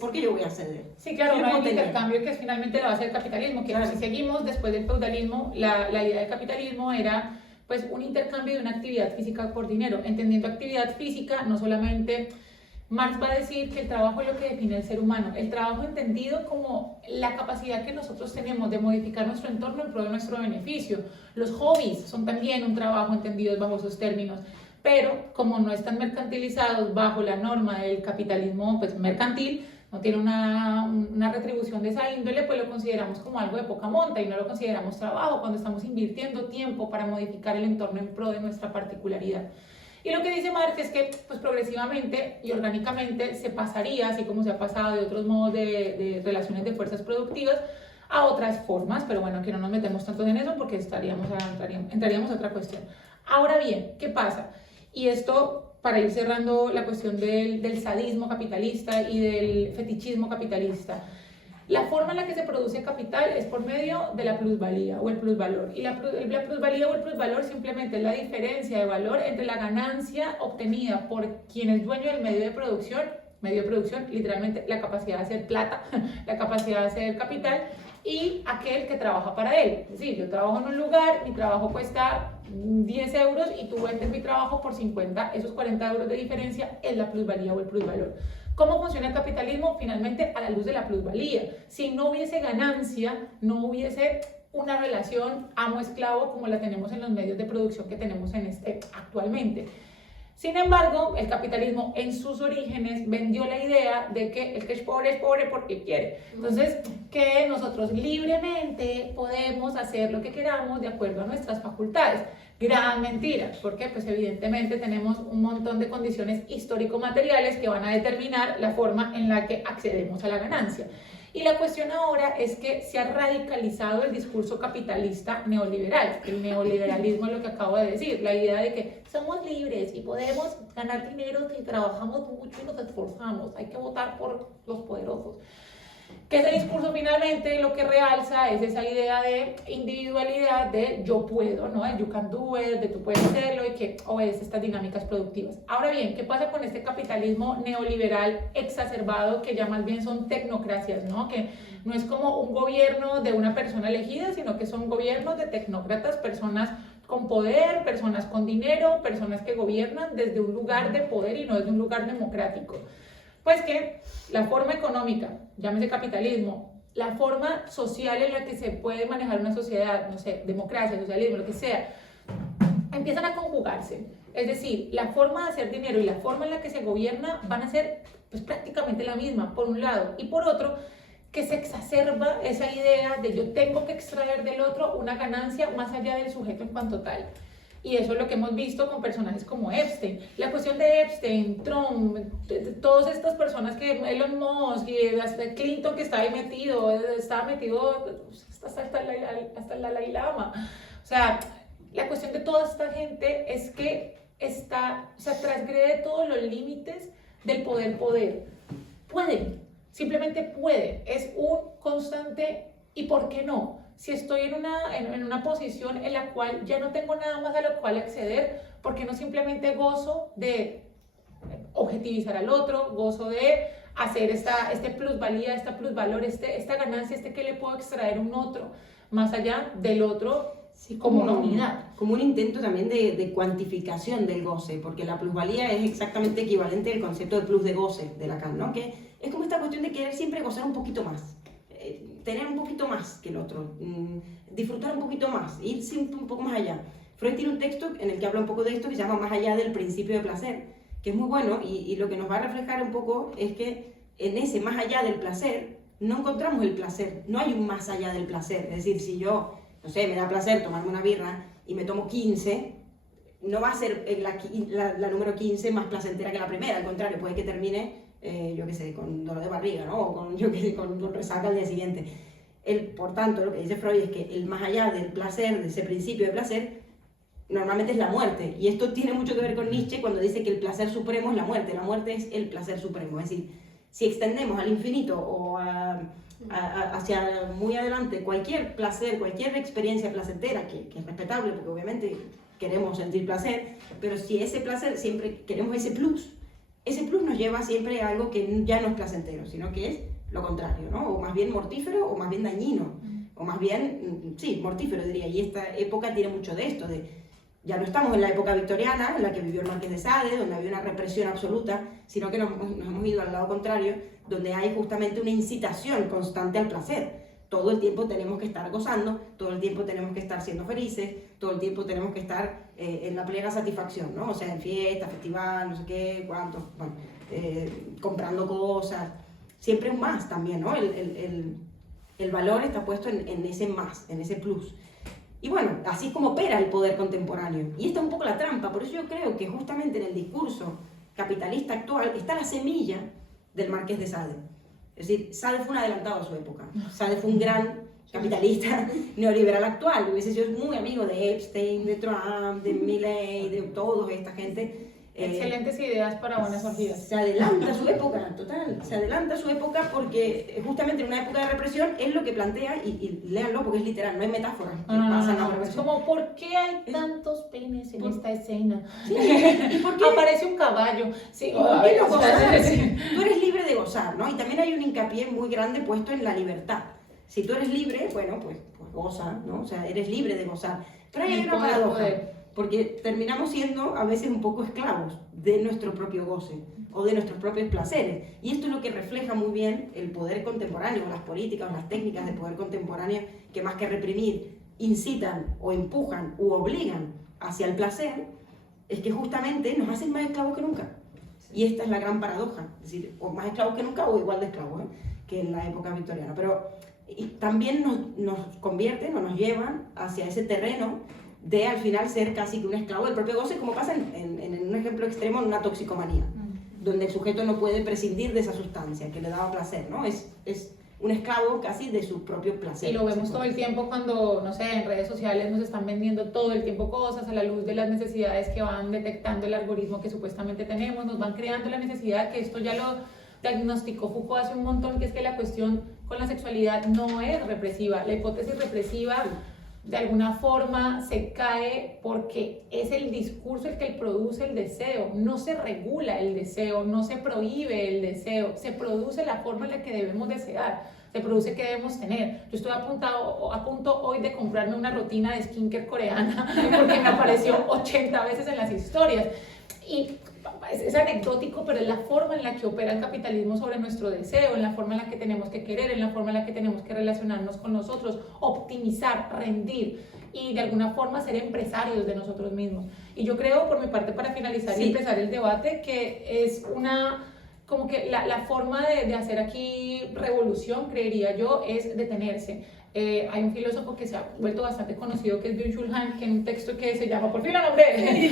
¿por qué yo voy a ceder? Sí, claro, no hay un intercambio que es finalmente la base del capitalismo, que claro, si seguimos después del feudalismo, la idea del capitalismo era pues un intercambio de una actividad física por dinero, entendiendo actividad física no solamente. Marx va a decir que el trabajo es lo que define el ser humano, el trabajo entendido como la capacidad que nosotros tenemos de modificar nuestro entorno en pro de nuestro beneficio. Los hobbies son también un trabajo entendidos bajo esos términos, pero como no están mercantilizados bajo la norma del capitalismo pues, mercantil, no tiene una retribución de esa índole, pues lo consideramos como algo de poca monta y no lo consideramos trabajo cuando estamos invirtiendo tiempo para modificar el entorno en pro de nuestra particularidad. Y lo que dice Marx es que pues, progresivamente y orgánicamente se pasaría, así como se ha pasado de otros modos de relaciones de fuerzas productivas, a otras formas, pero bueno, que no nos metemos tanto en eso porque entraríamos a otra cuestión. Ahora bien, ¿qué pasa? Y esto, para ir cerrando la cuestión del sadismo capitalista y del fetichismo capitalista. La forma en la que se produce capital es por medio de la plusvalía o el plusvalor. Y la plusvalía o el plusvalor simplemente es la diferencia de valor entre la ganancia obtenida por quien es dueño del medio de producción, literalmente la capacidad de hacer plata, la capacidad de hacer capital, y aquel que trabaja para él. Es decir, yo trabajo en un lugar, mi trabajo cuesta 10 euros y tú vendes mi trabajo por 50, esos 40 euros de diferencia es la plusvalía o el plusvalor. ¿Cómo funciona el capitalismo? Finalmente, a la luz de la plusvalía. Si no hubiese ganancia, no hubiese una relación amo-esclavo como la tenemos en los medios de producción que tenemos actualmente. Sin embargo, el capitalismo en sus orígenes vendió la idea de que el que es pobre porque quiere. Entonces, que nosotros libremente podemos hacer lo que queramos de acuerdo a nuestras facultades. Gran mentira, porque pues evidentemente tenemos un montón de condiciones histórico-materiales que van a determinar la forma en la que accedemos a la ganancia. Y la cuestión ahora es que se ha radicalizado el discurso capitalista neoliberal. El neoliberalismo es lo que acabo de decir, la idea de que somos libres y podemos ganar dinero si trabajamos mucho y nos esforzamos, hay que votar por los poderosos. Que ese discurso finalmente lo que realza es esa idea de individualidad, de yo puedo, ¿no? El you can do it, de tú puedes hacerlo y que obedece estas dinámicas productivas. Ahora bien, ¿qué pasa con este capitalismo neoliberal exacerbado que ya más bien son tecnocracias, ¿no? Que no es como un gobierno de una persona elegida, sino que son gobiernos de tecnócratas, personas con poder, personas con dinero, personas que gobiernan desde un lugar de poder y no desde un lugar democrático. Pues que la forma económica, llámese capitalismo, la forma social en la que se puede manejar una sociedad, no sé, democracia, socialismo, lo que sea, empiezan a conjugarse. Es decir, la forma de hacer dinero y la forma en la que se gobierna van a ser pues, prácticamente la misma, por un lado. Y por otro, que se exacerba esa idea de yo tengo que extraer del otro una ganancia más allá del sujeto en cuanto tal. Y eso es lo que hemos visto con personajes como Epstein. La cuestión de Epstein, Trump, todas estas personas que Elon Musk y hasta Clinton que estaba metido hasta el Dalai Lama. O sea, la cuestión de toda esta gente es que transgrede todos los límites del poder. Pueden, simplemente pueden. Es un constante ¿y por qué no? Si estoy en una posición en la cual ya no tengo nada más a lo cual acceder, ¿por qué no simplemente gozo de objetivizar al otro, gozo de hacer este plusvalía, esta plusvalor, esta ganancia, que le puedo extraer a un otro, más allá del otro, sí, como una unidad? Como un intento también de cuantificación del goce, porque la plusvalía es exactamente equivalente al concepto de plus de goce de Lacan, ¿no? Que es como esta cuestión de querer siempre gozar un poquito más. Tener un poquito más que el otro, disfrutar un poquito más, ir siempre un poco más allá. Freud tiene un texto en el que habla un poco de esto que se llama Más allá del principio de placer, que es muy bueno y lo que nos va a reflejar un poco es que en ese más allá del placer no encontramos el placer, no hay un más allá del placer. Es decir, si yo, no sé, me da placer tomarme una birra y me tomo 15, no va a ser la número 15 más placentera que la primera, al contrario, puede que termine yo qué sé, con dolor de barriga, ¿no? O con resaca al día siguiente. Por tanto, lo que dice Freud es que el más allá del placer, de ese principio de placer, normalmente es la muerte. Y esto tiene mucho que ver con Nietzsche cuando dice que el placer supremo es la muerte. La muerte es el placer supremo. Es decir, si extendemos al infinito o hacia muy adelante cualquier placer, cualquier experiencia placentera, que es respetable porque obviamente queremos sentir placer, pero si ese placer siempre queremos ese plus nos lleva siempre a algo que ya no es placentero, sino que es lo contrario, ¿no? O más bien mortífero o más bien dañino, o más bien, sí, mortífero diría. Y esta época tiene mucho de esto, ya no estamos en la época victoriana, en la que vivió el Marqués de Sade, donde había una represión absoluta, sino que nos hemos ido al lado contrario, donde hay justamente una incitación constante al placer. Todo el tiempo tenemos que estar gozando, todo el tiempo tenemos que estar siendo felices, todo el tiempo tenemos que estar en la plena satisfacción, ¿no? O sea, en fiesta, festival, no sé qué, cuánto, bueno, comprando cosas, siempre un más también, ¿no? El valor está puesto en ese más, en ese plus. Y bueno, así es como opera el poder contemporáneo. Y esta es un poco la trampa, por eso yo creo que justamente en el discurso capitalista actual está la semilla del Marqués de Sade. Es decir, Sade fue un adelantado a su época. Sade fue un gran capitalista neoliberal actual. Hubiese sido muy amigo de Epstein, de Trump, de Milley, de toda esta gente. Excelentes ideas para buenas orgías. Se adelanta a su época, total. Se adelanta a su época porque justamente en una época de represión él lo que plantea, y léanlo porque es literal, no hay metáfora. Es como, ¿por qué hay tantos penes en esta escena? Sí, ¿y por qué? Aparece un caballo. Sí, ¿Por qué no gozar? Tú eres libre de gozar, ¿no? Y también hay un hincapié muy grande puesto en la libertad. Si tú eres libre, bueno, pues goza, ¿no? O sea, eres libre de gozar. Pero hay una paradoja. Porque terminamos siendo a veces un poco esclavos de nuestro propio goce o de nuestros propios placeres. Y esto es lo que refleja muy bien el poder contemporáneo, las políticas o las técnicas de poder contemporáneo que más que reprimir, incitan o empujan u obligan hacia el placer, es que justamente nos hacen más esclavos que nunca. Y esta es la gran paradoja, es decir, o más esclavos que nunca o igual de esclavos que en la época victoriana. Pero también nos convierten o nos llevan hacia ese terreno de al final ser casi que un esclavo del propio goce, como pasa en un ejemplo extremo en una toxicomanía, donde el sujeto no puede prescindir de esa sustancia que le daba placer, ¿no? Es un esclavo casi de su propio placer. Y lo vemos todo el tiempo cuando, no sé, en redes sociales nos están vendiendo todo el tiempo cosas a la luz de las necesidades que van detectando el algoritmo que supuestamente tenemos, nos van creando la necesidad que esto ya lo diagnosticó Foucault hace un montón, que es que la cuestión con la sexualidad no es represiva. La hipótesis represiva de alguna forma se cae porque es el discurso el que produce el deseo. No se regula el deseo, no se prohíbe el deseo, se produce la forma en la que debemos desear, se produce que debemos tener. Yo estoy a punto hoy de comprarme una rutina de skincare coreana porque me apareció 80 veces en las historias. Y es anecdótico, pero es la forma en la que opera el capitalismo sobre nuestro deseo, en la forma en la que tenemos que querer, en la forma en la que tenemos que relacionarnos con nosotros, optimizar, rendir y de alguna forma ser empresarios de nosotros mismos. Y yo creo, por mi parte, para finalizar y empezar el debate, que es como que la forma de hacer aquí revolución, creería yo, es detenerse. Hay un filósofo que se ha vuelto bastante conocido, que es Byung-Chul Han, que en un texto que se llama, por fin lo nombré,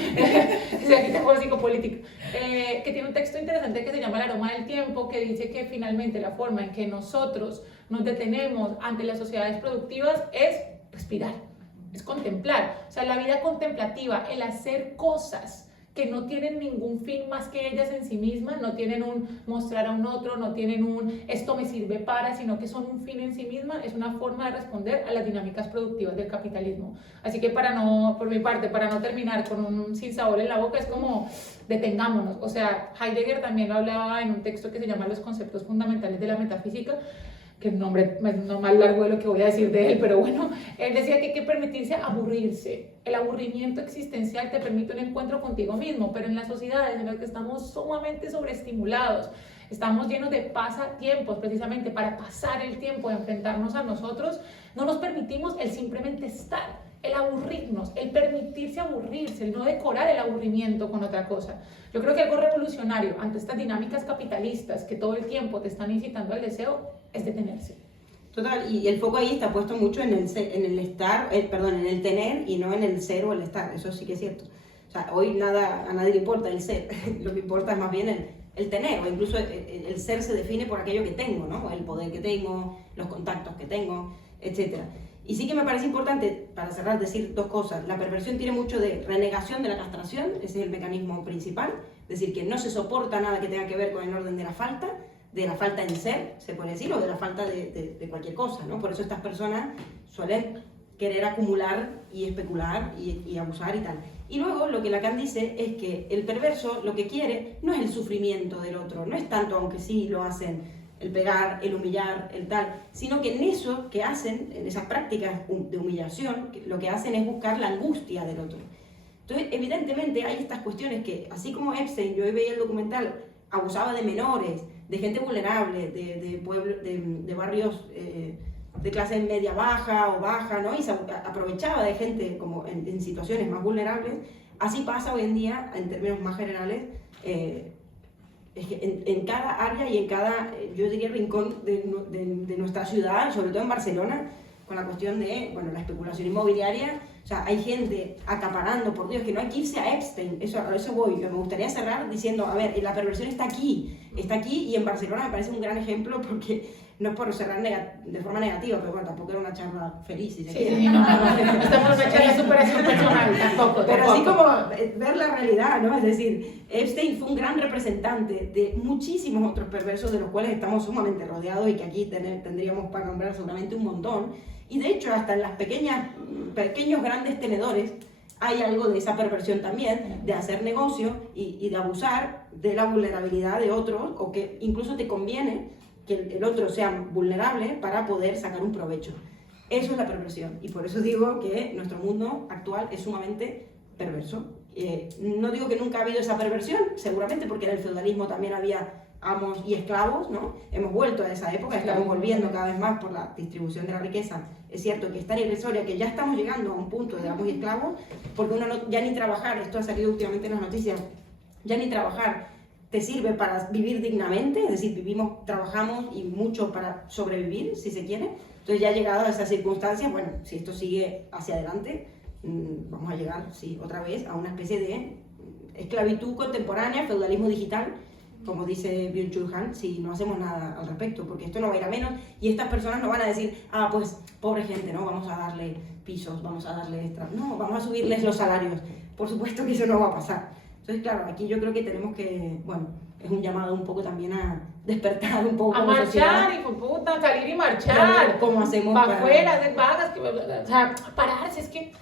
aquí tengo psicopolítico, que tiene un texto interesante que se llama El aroma del tiempo, que dice que finalmente la forma en que nosotros nos detenemos ante las sociedades productivas es respirar, es contemplar. O sea, la vida contemplativa, el hacer cosas que no tienen ningún fin más que ellas en sí mismas, no tienen un mostrar a un otro, no tienen un esto me sirve para, sino que son un fin en sí misma, es una forma de responder a las dinámicas productivas del capitalismo. Así que por mi parte, para no terminar con un sinsabor en la boca, es como detengámonos. O sea, Heidegger también lo hablaba en un texto que se llama Los conceptos fundamentales de la metafísica, que el nombre es no más largo de lo que voy a decir de él, pero bueno, él decía que hay que permitirse aburrirse. El aburrimiento existencial te permite un encuentro contigo mismo, pero en las sociedades en las que estamos sumamente sobreestimulados, estamos llenos de pasatiempos, precisamente para pasar el tiempo, de enfrentarnos a nosotros, no nos permitimos el simplemente estar, el aburrirnos, el permitirse aburrirse, el no decorar el aburrimiento con otra cosa. Yo creo que algo revolucionario ante estas dinámicas capitalistas que todo el tiempo te están incitando al deseo es detenerse. Total, y el foco ahí está puesto mucho en el tener y no en el ser o el estar, eso sí que es cierto. O sea, hoy a nadie le importa el ser, lo que importa es más bien el tener, o incluso el ser se define por aquello que tengo, ¿no? El poder que tengo, los contactos que tengo, etc. Y sí que me parece importante, para cerrar, decir dos cosas. La perversión tiene mucho de renegación de la castración, ese es el mecanismo principal, es decir, que no se soporta nada que tenga que ver con el orden de la falta en ser, se puede decir, o de la falta de cualquier cosa, ¿no? Por eso estas personas suelen querer acumular y especular y abusar y tal. Y luego lo que Lacan dice es que el perverso lo que quiere no es el sufrimiento del otro, no es tanto, aunque sí lo hacen, el pegar, el humillar, el tal, sino que en eso que hacen, en esas prácticas de humillación, lo que hacen es buscar la angustia del otro. Entonces, evidentemente hay estas cuestiones que, así como Epstein, yo hoy veía el documental, abusaba de menores, de gente vulnerable, de barrios de clase media baja o baja, ¿no? Y se aprovechaba de gente como en situaciones más vulnerables. Así pasa hoy en día, en términos más generales, es que en cada área y en cada, yo diría, rincón de nuestra ciudad, sobre todo en Barcelona, con la cuestión de, bueno, la especulación inmobiliaria. O sea, hay gente acaparando, por Dios, que no hay que irse a Epstein, a eso voy. Me gustaría cerrar diciendo, a ver, la perversión está aquí y en Barcelona me parece un gran ejemplo, porque no es por cerrar de forma negativa, pero bueno, tampoco era una charla feliz, si se quiere. Sí, no, estamos en una charla de superación personal, tampoco. Pero así como ver la realidad, ¿no? Es decir, Epstein fue un gran representante de muchísimos otros perversos de los cuales estamos sumamente rodeados y que aquí tendríamos para nombrar seguramente un montón. Y de hecho, hasta en las pequeños grandes tenedores hay algo de esa perversión también, de hacer negocio y de abusar de la vulnerabilidad de otros, o que incluso te conviene que el otro sea vulnerable para poder sacar un provecho. Eso es la perversión, y por eso digo que nuestro mundo actual es sumamente perverso. No digo que nunca ha habido esa perversión, seguramente porque en el feudalismo también había amos y esclavos, ¿no? Hemos vuelto a esa época, estamos volviendo cada vez más por la distribución de la riqueza. Es cierto que es tan irrisoria que ya estamos llegando a un punto de amos y esclavos, porque uno ya ni trabajar, esto ha salido últimamente en las noticias, ya ni trabajar te sirve para vivir dignamente, es decir, trabajamos y mucho para sobrevivir, si se quiere. Entonces ya llegado a esas circunstancias, bueno, si esto sigue hacia adelante, vamos a llegar, sí, otra vez a una especie de esclavitud contemporánea, feudalismo digital, como dice Byung-Chul Han, si no hacemos nada al respecto, porque esto no va a ir a menos y estas personas no van a decir, pues pobre gente, no, vamos a darle pisos, vamos a darle extra, no, vamos a subirles los salarios. Por supuesto que eso no va a pasar. O Entonces, claro, aquí yo creo que tenemos que, bueno, es un llamado un poco también a despertar un poco A como sociedad. marchar, y puta, salir y marchar. ¿Cómo hacemos para afuera, hacer vagas, o sea, pararse, es que,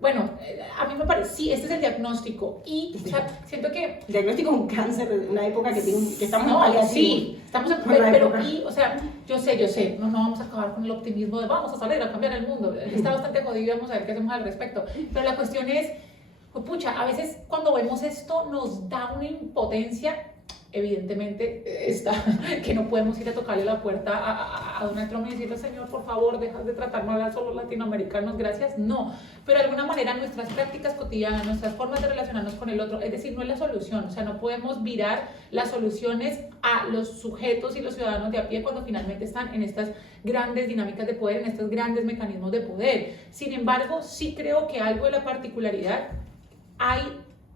bueno, a mí me parece, sí, este es el diagnóstico, y o sea, siento que... El diagnóstico es un cáncer de una época que estamos en No, paliativos. sí, estamos en Por la pero época. y, o sea, yo sé, no vamos a acabar con el optimismo de vamos a salir a cambiar el mundo, está bastante jodido, vamos a ver qué hacemos al respecto, pero la cuestión es, pues, pucha, a veces cuando vemos esto nos da una impotencia, evidentemente está, que no podemos ir a tocarle la puerta a Donald Trump y decirle, señor, por favor, dejas de tratar mal a solo latinoamericanos, gracias, no, pero de alguna manera nuestras prácticas cotidianas, nuestras formas de relacionarnos con el otro, es decir, no es la solución, o sea, no podemos virar las soluciones a los sujetos y los ciudadanos de a pie cuando finalmente están en estas grandes dinámicas de poder, en estos grandes mecanismos de poder. Sin embargo, sí creo que algo de la particularidad hay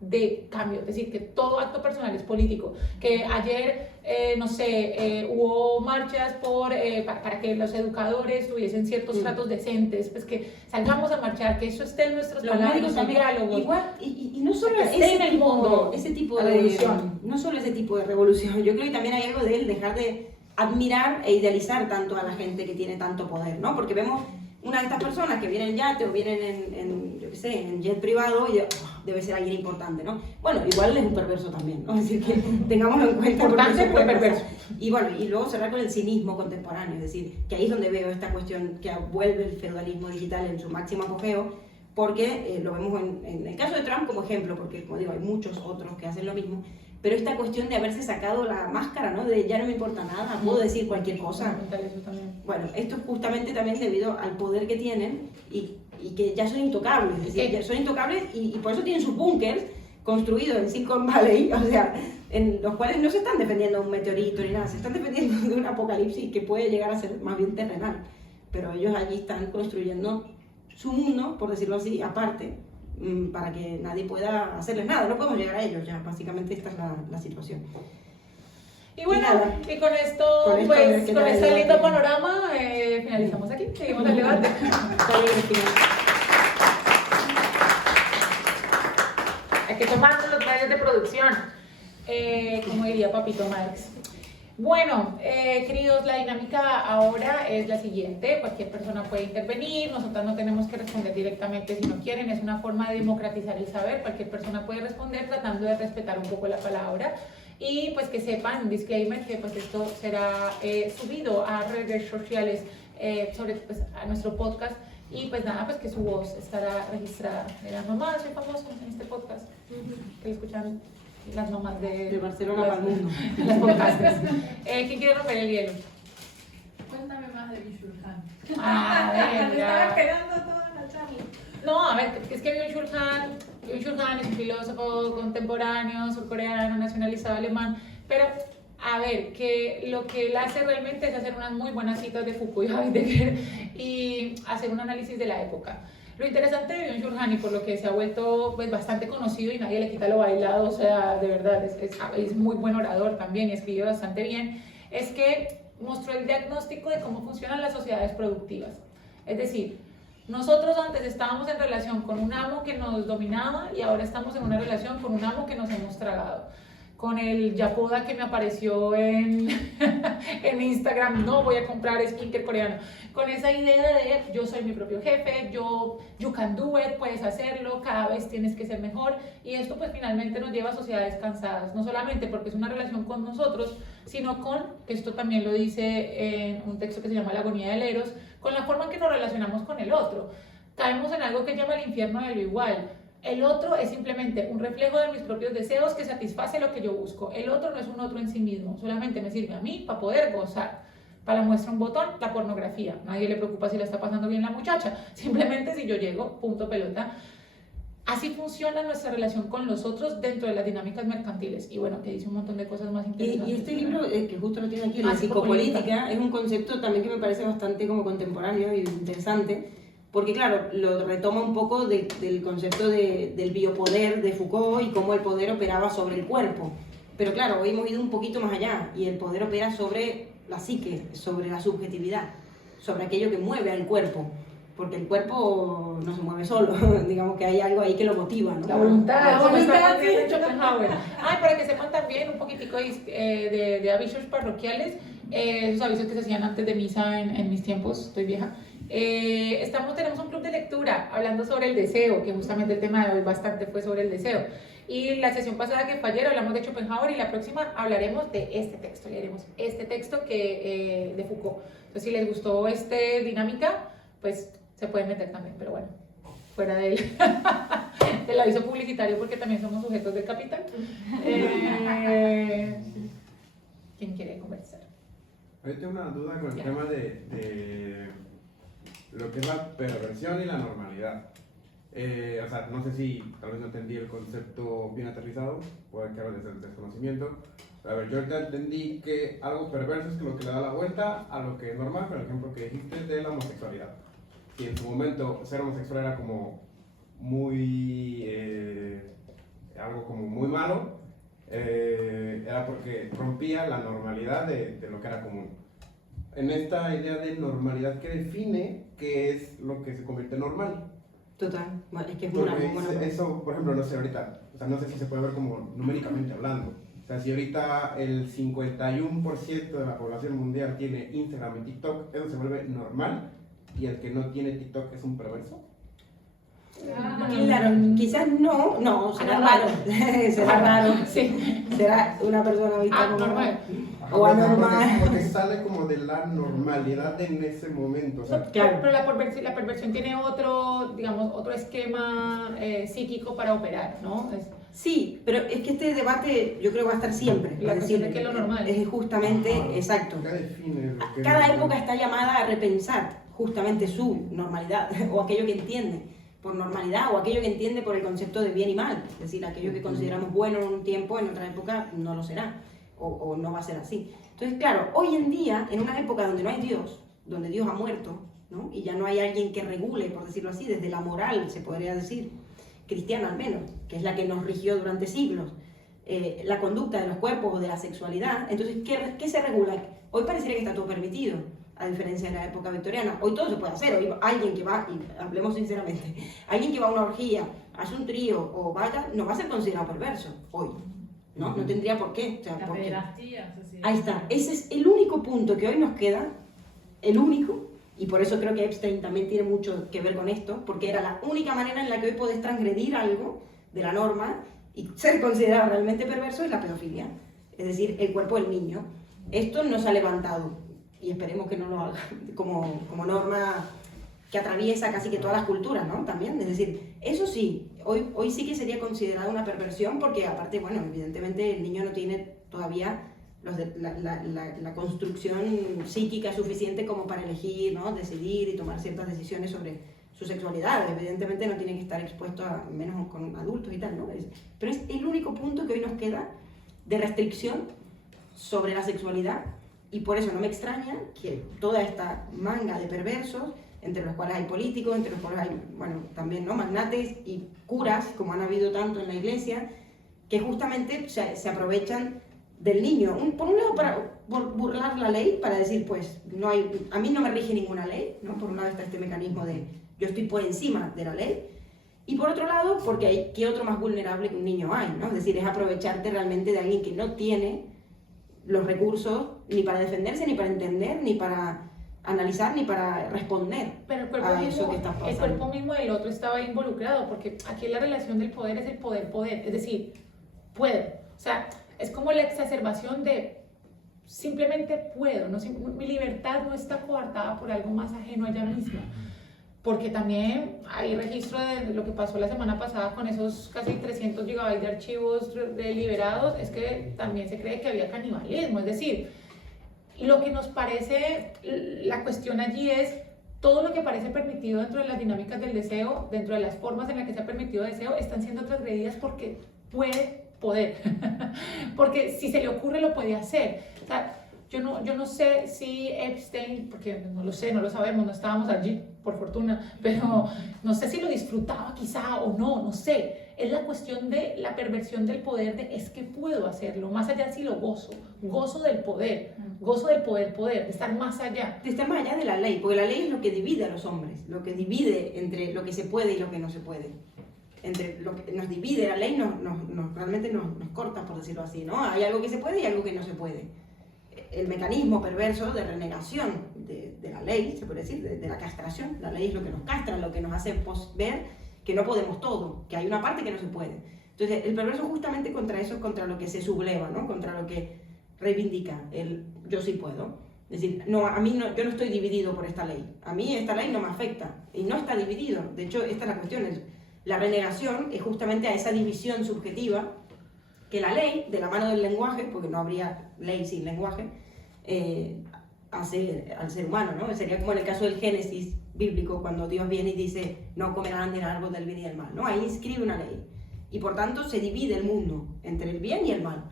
de cambio, es decir, que todo acto personal es político, que ayer, no sé, hubo marchas para que los educadores tuviesen ciertos tratos decentes, pues que salgamos a marchar, que eso esté en nuestras palabras, en nuestros diálogos. Igual, y no solo ese en el mundo, ese tipo de revolución. No solo ese tipo de revolución, yo creo que también hay algo de él dejar de admirar e idealizar tanto a la gente que tiene tanto poder, ¿no? Porque vemos una de estas personas que vienen en yate o vienen yo qué sé, en jet privado y debe ser alguien importante, ¿no? Bueno, igual es un perverso también, ¿no? Es decir, que tengámoslo en cuenta. Importante, pero perverso. Y bueno, y luego cerrar con el cinismo contemporáneo, es decir, que ahí es donde veo esta cuestión que vuelve el feudalismo digital en su máximo apogeo, porque lo vemos en el caso de Trump como ejemplo, porque como digo, hay muchos otros que hacen lo mismo, pero esta cuestión de haberse sacado la máscara, ¿no? De ya no me importa nada, puedo decir cualquier cosa. Bueno, esto es justamente también debido al poder que tienen y que ya son intocables, es decir, ya son intocables y por eso tienen sus búnkers construidos en Silicon Valley, o sea, en los cuales no se están defendiendo de un meteorito ni nada, se están defendiendo de un apocalipsis que puede llegar a ser más bien terrenal, pero ellos allí están construyendo su mundo, por decirlo así, aparte, para que nadie pueda hacerles nada, no podemos llegar a ellos ya, básicamente esta es la situación. Y bueno, y con esto pues, con este lindo panorama, finalizamos aquí, seguimos el debate. Hay que tomar los medios de producción, como diría Papito Marx. Bueno, queridos, la dinámica ahora es la siguiente, cualquier persona puede intervenir, nosotros no tenemos que responder directamente si no quieren, es una forma de democratizar el saber, cualquier persona puede responder tratando de respetar un poco la palabra. Y pues que sepan, un disclaimer, que pues esto será subido a redes sociales, pues, a nuestro podcast, y pues nada, pues que su voz estará registrada. Las mamás, soy famoso en este podcast, que lo escuchan las mamás de Barcelona para el mundo. Las podcasters. ¿Quién quiere romper el hielo? Cuéntame más de Byung-Chul Han. Venga. Estaba esperando toda la charla. No, a ver, es que Byung-Chul Han es un filósofo contemporáneo, surcoreano, nacionalizado alemán, pero a ver, que lo que él hace realmente es hacer unas muy buenas citas de Foucault y Heidegger y hacer un análisis de la época. Lo interesante de Byung-Chul Han, y por lo que se ha vuelto pues, bastante conocido y nadie le quita lo bailado, o sea, de verdad, es muy buen orador también y escribe bastante bien, es que mostró el diagnóstico de cómo funcionan las sociedades productivas. Es decir, nosotros antes estábamos en relación con un amo que nos dominaba y ahora estamos en una relación con un amo que nos hemos tragado. Con el Yapoda que me apareció en Instagram, no voy a comprar skincare coreano. Con esa idea de yo soy mi propio jefe, you can do it, puedes hacerlo, cada vez tienes que ser mejor. Y esto pues finalmente nos lleva a sociedades cansadas, no solamente porque es una relación con nosotros, sino con, que esto también lo dice en un texto que se llama La agonía del Eros, con la forma en que nos relacionamos con el otro. Caemos en algo que llama el infierno de lo igual. El otro es simplemente un reflejo de mis propios deseos que satisface lo que yo busco. El otro no es un otro en sí mismo, solamente me sirve a mí para poder gozar. Para muestra un botón, la pornografía. Nadie le preocupa si la está pasando bien la muchacha. Simplemente si yo llego, punto pelota. Así funciona nuestra relación con los otros dentro de las dinámicas mercantiles. Y bueno, que dice un montón de cosas más interesantes. Y este libro, que justo lo tiene aquí, la psicopolítica, es un concepto también que me parece bastante como contemporáneo y interesante. Porque claro, lo retoma un poco del concepto del biopoder de Foucault y cómo el poder operaba sobre el cuerpo. Pero claro, hoy hemos ido un poquito más allá y el poder opera sobre la psique, sobre la subjetividad, sobre aquello que mueve al cuerpo. porque el cuerpo no se mueve solo, digamos que hay algo ahí que lo motiva, ¿no? La voluntad, La como voluntad, está sí. en Schopenhauer. Ay, para que sepan también un poquitico de avisos parroquiales, esos avisos que se hacían antes de misa en mis tiempos, estoy vieja. Tenemos un club de lectura hablando sobre el deseo, que justamente el tema de hoy bastante fue sobre el deseo. Y la sesión pasada que fue ayer hablamos de Schopenhauer y la próxima hablaremos de este texto, leeremos este texto de Foucault. Entonces, si les gustó esta dinámica, pues se pueden meter también, pero bueno, fuera del aviso publicitario porque también somos sujetos del capital. ¿Quién quiere conversar? Yo tengo una duda con el tema de lo que es la perversión y la normalidad. O sea, no sé si tal vez no entendí el concepto bien aterrizado, puede que hable desde el desconocimiento. A ver, yo ahorita entendí que algo perverso es que lo que le da la vuelta a lo que es normal, por ejemplo, que dijiste de la homosexualidad. Si en su momento ser homosexual era como muy, algo como muy malo, era porque rompía la normalidad de lo que era común. En esta idea de normalidad, ¿qué define qué es lo que se convierte en normal? Total, bueno, es que es Porque muy buena pregunta. eso, por ejemplo, no sé ahorita, o sea, no sé si se puede ver como numéricamente hablando. O sea, si ahorita el 51% de la población mundial tiene Instagram y TikTok, eso se vuelve normal, y el que no tiene TikTok es un perverso. Claro, quizás no, será raro, será raro, Sí. será una persona vista como Normal. o anormal. Porque sale como de la normalidad en ese momento. O sea, Claro. Pero la perversión tiene otro esquema psíquico para operar, ¿no? Sí, pero es que este debate yo creo va a estar siempre. La es cuestión decir, de qué es lo normal. Es justamente, exacto. ¿qué define lo que es Cada normal? época está llamada a repensar justamente su normalidad o aquello que entiende por normalidad o aquello que entiende por el concepto de bien y mal. Es decir, aquello que consideramos bueno en un tiempo, en otra época no lo será o no va a ser así. Entonces, claro, hoy en día, en una época donde no hay Dios, donde Dios ha muerto, ¿no? Y ya no hay alguien que regule, por decirlo así, desde la moral, se podría decir, cristiana al menos, que es la que nos rigió durante siglos, la conducta de los cuerpos o de la sexualidad. Entonces, ¿qué se regula? Hoy pareciera que está todo permitido, a diferencia de la época victoriana. Hoy todo se puede hacer. Hoy alguien que va, y hablemos sinceramente, alguien que va a una orgía, hace un trío o vaya, no va a ser considerado perverso hoy, ¿no? No tendría por qué. O sea, La ¿por qué? pederastía, eso sí. Ahí está. Ese es el único punto que hoy nos queda, el único, y por eso creo que Epstein también tiene mucho que ver con esto, porque era la única manera en la que hoy podés transgredir algo de la norma y ser considerado realmente perverso es la pedofilia, es decir, el cuerpo del niño. Esto no se ha levantado, y esperemos que no lo haga, como norma que atraviesa casi que todas las culturas, ¿no? También, es decir, eso sí, hoy sí que sería considerado una perversión, porque aparte, bueno, evidentemente el niño no tiene todavía la construcción psíquica suficiente como para elegir, ¿no? Decidir y tomar ciertas decisiones sobre su sexualidad. Evidentemente no tiene que estar expuesto a menos con adultos y tal, ¿no? Pero es el único punto que hoy nos queda de restricción sobre la sexualidad, y por eso no me extraña que toda esta manga de perversos, entre los cuales hay políticos, entre los cuales hay, bueno, también, ¿no? Magnates y curas, como han habido tanto en la iglesia, que justamente se aprovechan del niño, por un lado por burlar la ley, para decir, pues, a mí no me rige ninguna ley, ¿no? Por un lado está este mecanismo de yo estoy por encima de la ley, y por otro lado, porque ¿qué otro más vulnerable que un niño hay, ¿no? Es decir, es aprovecharte realmente de alguien que no tiene los recursos ni para defenderse, ni para entender, ni para analizar, ni para responder Pero el cuerpo, a mismo, eso que está pasando. el cuerpo mismo del otro estaba involucrado, porque aquí la relación del poder es el poder, es decir, puedo. O sea, es como la exacerbación de simplemente puedo, mi libertad no está coartada por algo más ajeno a ella misma. Porque también hay registro de lo que pasó la semana pasada con esos casi 300 gigabytes de archivos liberados, es que también se cree que había canibalismo, es decir, lo que nos parece, la cuestión allí es todo lo que parece permitido dentro de las dinámicas del deseo, dentro de las formas en las que se ha permitido deseo, están siendo transgredidas porque puede poder, porque si se le ocurre lo puede hacer. O sea, yo no sé si Epstein, porque no lo sé, no lo sabemos, no estábamos allí, por fortuna, pero no sé si lo disfrutaba quizá o no sé. es la cuestión de la perversión del poder, de es que puedo hacerlo, más allá si lo gozo, gozo del poder, de estar más allá. De estar más allá de la ley, porque la ley es lo que divide a los hombres, lo que divide entre lo que se puede y lo que no se puede. Entre lo que nos divide la ley, realmente nos corta, por decirlo así, ¿no? Hay algo que se puede y algo que no se puede. El mecanismo perverso de renegación de la ley, se puede decir, de la castración. La ley es lo que nos castra, lo que nos hace ver que no podemos todo, que hay una parte que no se puede. Entonces, el perverso justamente contra eso es contra lo que se subleva, ¿no? Contra lo que reivindica el yo sí puedo. Es decir, no, a mí no, yo no estoy dividido por esta ley. A mí esta ley no me afecta y no está dividido. De hecho, esta es la cuestión. La renegación es justamente a esa división subjetiva que la ley, de la mano del lenguaje, porque no habría ley sin lenguaje, hace al ser humano, ¿no? Sería como en el caso del Génesis bíblico, cuando Dios viene y dice, no comerán del árbol del bien y del mal, ¿no? Ahí inscribe una ley. Y por tanto se divide el mundo entre el bien y el mal,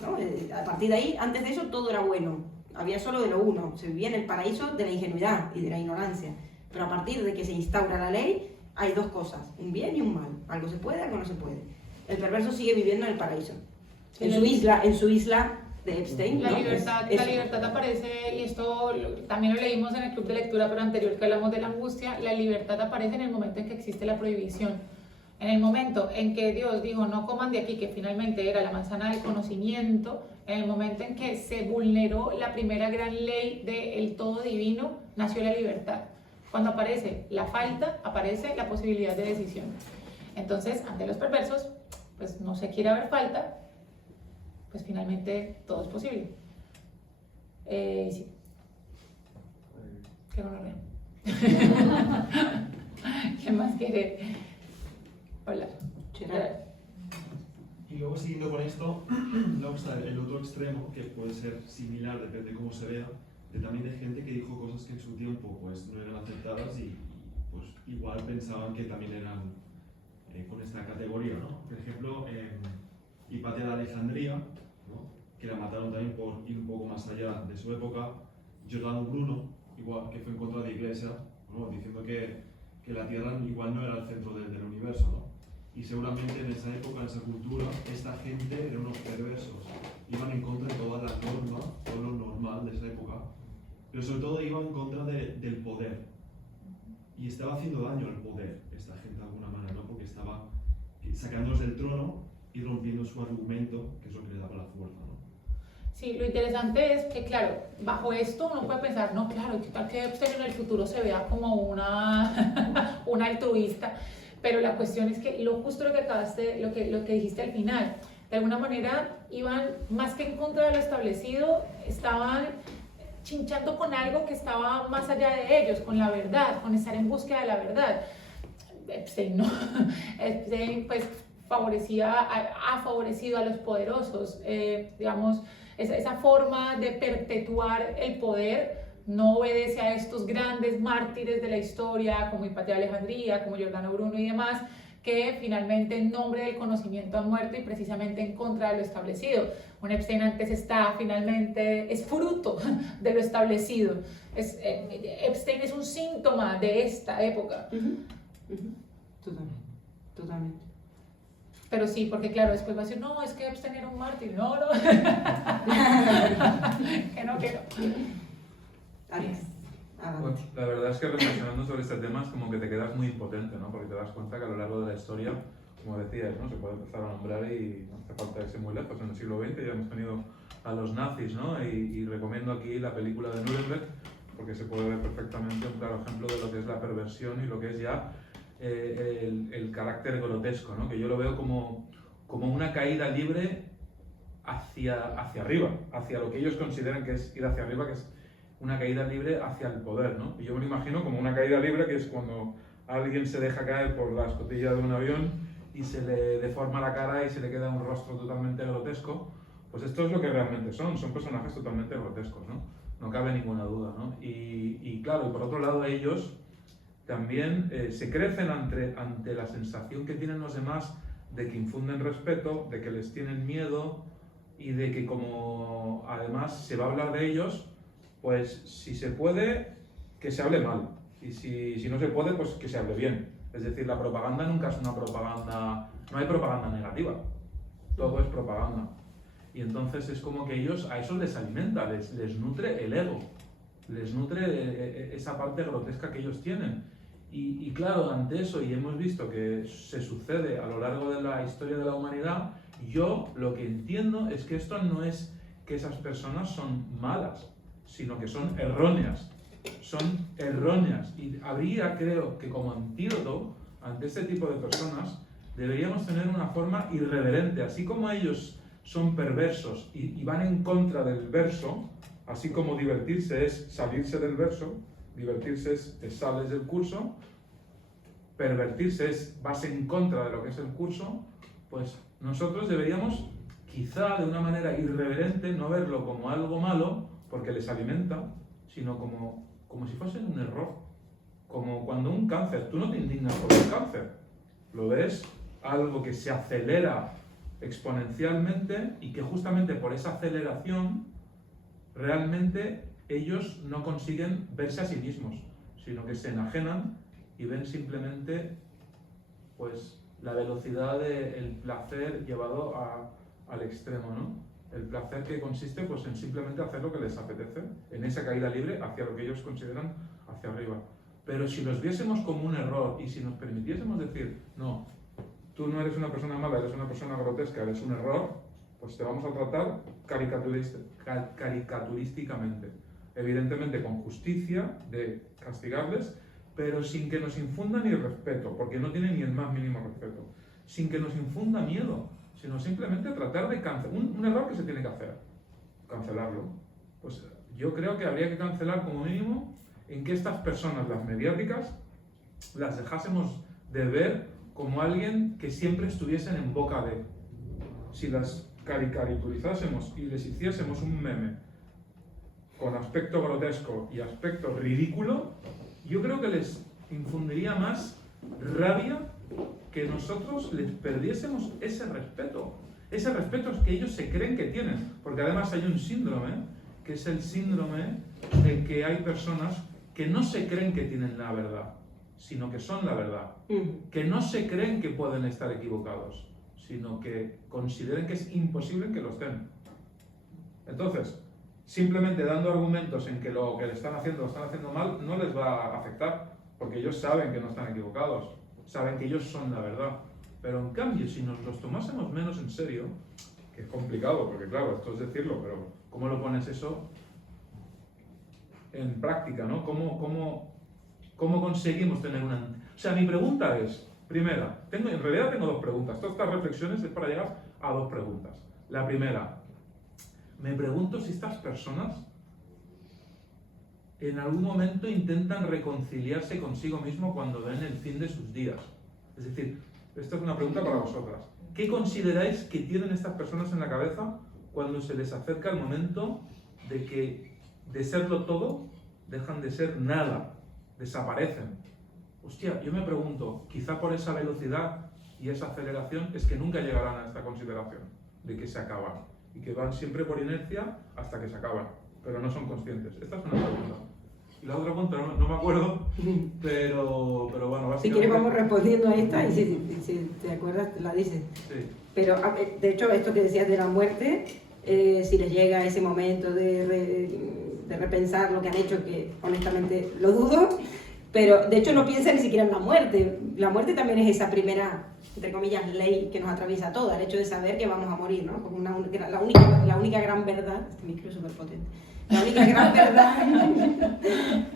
¿no? A partir de ahí, antes de eso, todo era bueno. Había solo de lo uno. Se vivía en el paraíso de la ingenuidad y de la ignorancia. Pero a partir de que se instaura la ley, hay dos cosas, un bien y un mal. Algo se puede, algo no se puede. El perverso sigue viviendo en el paraíso. En su isla de Epstein. La ¿no? libertad aparece, y esto también lo leímos en el club de lectura, pero anterior que hablamos de la angustia, la libertad aparece en el momento en que existe la prohibición. En el momento en que Dios dijo, no coman de aquí, que finalmente era la manzana del conocimiento, en el momento en que se vulneró la primera gran ley del todo divino, nació la libertad. Cuando aparece la falta, aparece la posibilidad de decisión. Entonces, ante los perversos, pues no se quiere haber falta, pues finalmente todo es posible. Sí. Qué gonorrea. ¿Quién más quiere hablar? Y luego, siguiendo con esto, luego está el otro extremo, que puede ser similar, depende de cómo se vea, de también de gente que dijo cosas que en su tiempo pues no eran aceptadas y pues igual pensaban que también eran con esta categoría, ¿no? Por ejemplo, Hipatia de Alejandría, ¿no? Que la mataron también por ir un poco más allá de su época. Giordano Bruno, igual, que fue en contra de la Iglesia, ¿no? Diciendo que la Tierra igual no era el centro del universo, ¿no? Y seguramente en esa época, en esa cultura, esta gente eran unos perversos, iban en contra de toda la norma, todo lo normal de esa época, pero sobre todo iban en contra del poder. Y estaba haciendo daño al poder, esta gente de alguna manera, ¿no? Porque estaba sacándolos del trono y rompiendo su argumento, que es lo que le daba la fuerza, ¿no? Sí, lo interesante es que, claro, bajo esto uno puede pensar, no, claro, que tal que Epstein en el futuro se vea como una altruista, pero la cuestión es que justo lo que acabaste, lo que dijiste al final, de alguna manera iban más que en contra de lo establecido, estaban chinchando con algo que estaba más allá de ellos, con la verdad, con estar en búsqueda de la verdad. Epstein, ¿no? Epstein, pues, ha favorecido a los poderosos, digamos, esa forma de perpetuar el poder no obedece a estos grandes mártires de la historia, como Hipatia de Alejandría, como Giordano Bruno y demás, que finalmente en nombre del conocimiento han muerto y precisamente en contra de lo establecido. Un Epstein antes finalmente es fruto de lo establecido. Epstein es un síntoma de esta época. Totalmente. Pero sí, porque claro, después va a decir, no, es que Epstein era un mártir. No. que no. Alex. Pues, la verdad es que reflexionando sobre este tema es como que te quedas muy impotente, ¿no? Porque te das cuenta que a lo largo de la historia, como decías, ¿no? Se puede empezar a nombrar y no hace falta irse muy lejos. En el siglo XX ya hemos tenido a los nazis, ¿no? Y recomiendo aquí la película de Nuremberg, porque se puede ver perfectamente un claro ejemplo de lo que es la perversión y lo que es ya el carácter grotesco, ¿no? Que yo lo veo como una caída libre hacia arriba, hacia lo que ellos consideran que es ir hacia arriba, que es una caída libre hacia el poder, ¿no? Y yo me lo imagino como una caída libre, que es cuando alguien se deja caer por la escotilla de un avión y se le deforma la cara y se le queda un rostro totalmente grotesco. Pues esto es lo que realmente son personajes totalmente grotescos, ¿no? No cabe ninguna duda, ¿no? Y claro, y por otro lado ellos también se crecen ante la sensación que tienen los demás de que infunden respeto, de que les tienen miedo y de que como además se va a hablar de ellos, pues si se puede, que se hable mal, y si no se puede, pues que se hable bien. Es decir, la propaganda nunca es una propaganda no hay propaganda negativa, todo es propaganda. Y entonces es como que ellos, a eso les alimenta, les nutre el ego, les nutre esa parte grotesca que ellos tienen. Y claro, ante eso, y hemos visto que se sucede a lo largo de la historia de la humanidad, yo lo que entiendo es que esto no es que esas personas son malas, sino que son erróneas. Son erróneas. Y habría, creo, que como antídoto ante este tipo de personas, deberíamos tener una forma irreverente. Así como ellos son perversos y van en contra del verso, así como divertirse es salirse del verso, divertirse es te sales del curso, pervertirse es vas en contra de lo que es el curso, pues nosotros deberíamos, quizá de una manera irreverente, no verlo como algo malo, porque les alimenta, sino como si fuese un error. Como cuando un cáncer, tú no te indignas por el cáncer, lo ves algo que se acelera exponencialmente y que justamente por esa aceleración realmente ellos no consiguen verse a sí mismos, sino que se enajenan y ven simplemente pues la velocidad del placer llevado al extremo, ¿no? El placer que consiste pues en simplemente hacer lo que les apetece, en esa caída libre hacia lo que ellos consideran hacia arriba. Pero si los viésemos como un error y si nos permitiésemos decir, no, tú no eres una persona mala, eres una persona grotesca, eres un error, pues te vamos a tratar caricaturísticamente. Evidentemente con justicia de castigarles, pero sin que nos infunda ni respeto, porque no tienen ni el más mínimo respeto. Sin que nos infunda miedo, sino simplemente tratar de cancelar. Un error que se tiene que hacer, cancelarlo. Pues yo creo que habría que cancelar como mínimo en que estas personas, las mediáticas, las dejásemos de ver como alguien que siempre estuviesen en boca de. Si las caricaturizásemos y les hiciésemos un meme con aspecto grotesco y aspecto ridículo, yo creo que les infundiría más rabia que nosotros les perdiésemos ese respeto que ellos se creen que tienen, porque además hay un síndrome, que es el síndrome de que hay personas que no se creen que tienen la verdad, sino que son la verdad, que no se creen que pueden estar equivocados, sino que consideren que es imposible que lo estén. Entonces, simplemente dando argumentos en que lo que le están haciendo mal, no les va a afectar, porque ellos saben que no están equivocados, saben que ellos son la verdad. Pero en cambio, si nos los tomásemos menos en serio, que es complicado, porque claro, esto es decirlo, pero ¿cómo lo pones eso en práctica, ¿no? ¿Cómo conseguimos tener una... O sea, mi pregunta es, primera, en realidad tengo dos preguntas. Todas estas reflexiones es para llegar a dos preguntas. La primera, me pregunto si estas personas en algún momento intentan reconciliarse consigo mismo cuando ven el fin de sus días. Es decir, esta es una pregunta para vosotras. ¿Qué consideráis que tienen estas personas en la cabeza cuando se les acerca el momento de que de serlo todo dejan de ser nada, desaparecen? Hostia, yo me pregunto, quizá por esa velocidad y esa aceleración es que nunca llegarán a esta consideración de que se acaban y que van siempre por inercia hasta que se acaban, pero no son conscientes. Esta es una pregunta. Y la otra pregunta no me acuerdo, pero bueno, básicamente... Si quieres vamos respondiendo a esta y si te acuerdas la dices. Sí. Pero de hecho esto que decías de la muerte, si les llega ese momento de repensar lo que han hecho, que honestamente lo dudo, pero de hecho no piensan ni siquiera en la muerte. La muerte también es esa primera, entre comillas, ley que nos atraviesa toda, el hecho de saber que vamos a morir, ¿no? Como la única gran verdad, este micro es súper potente, la única gran verdad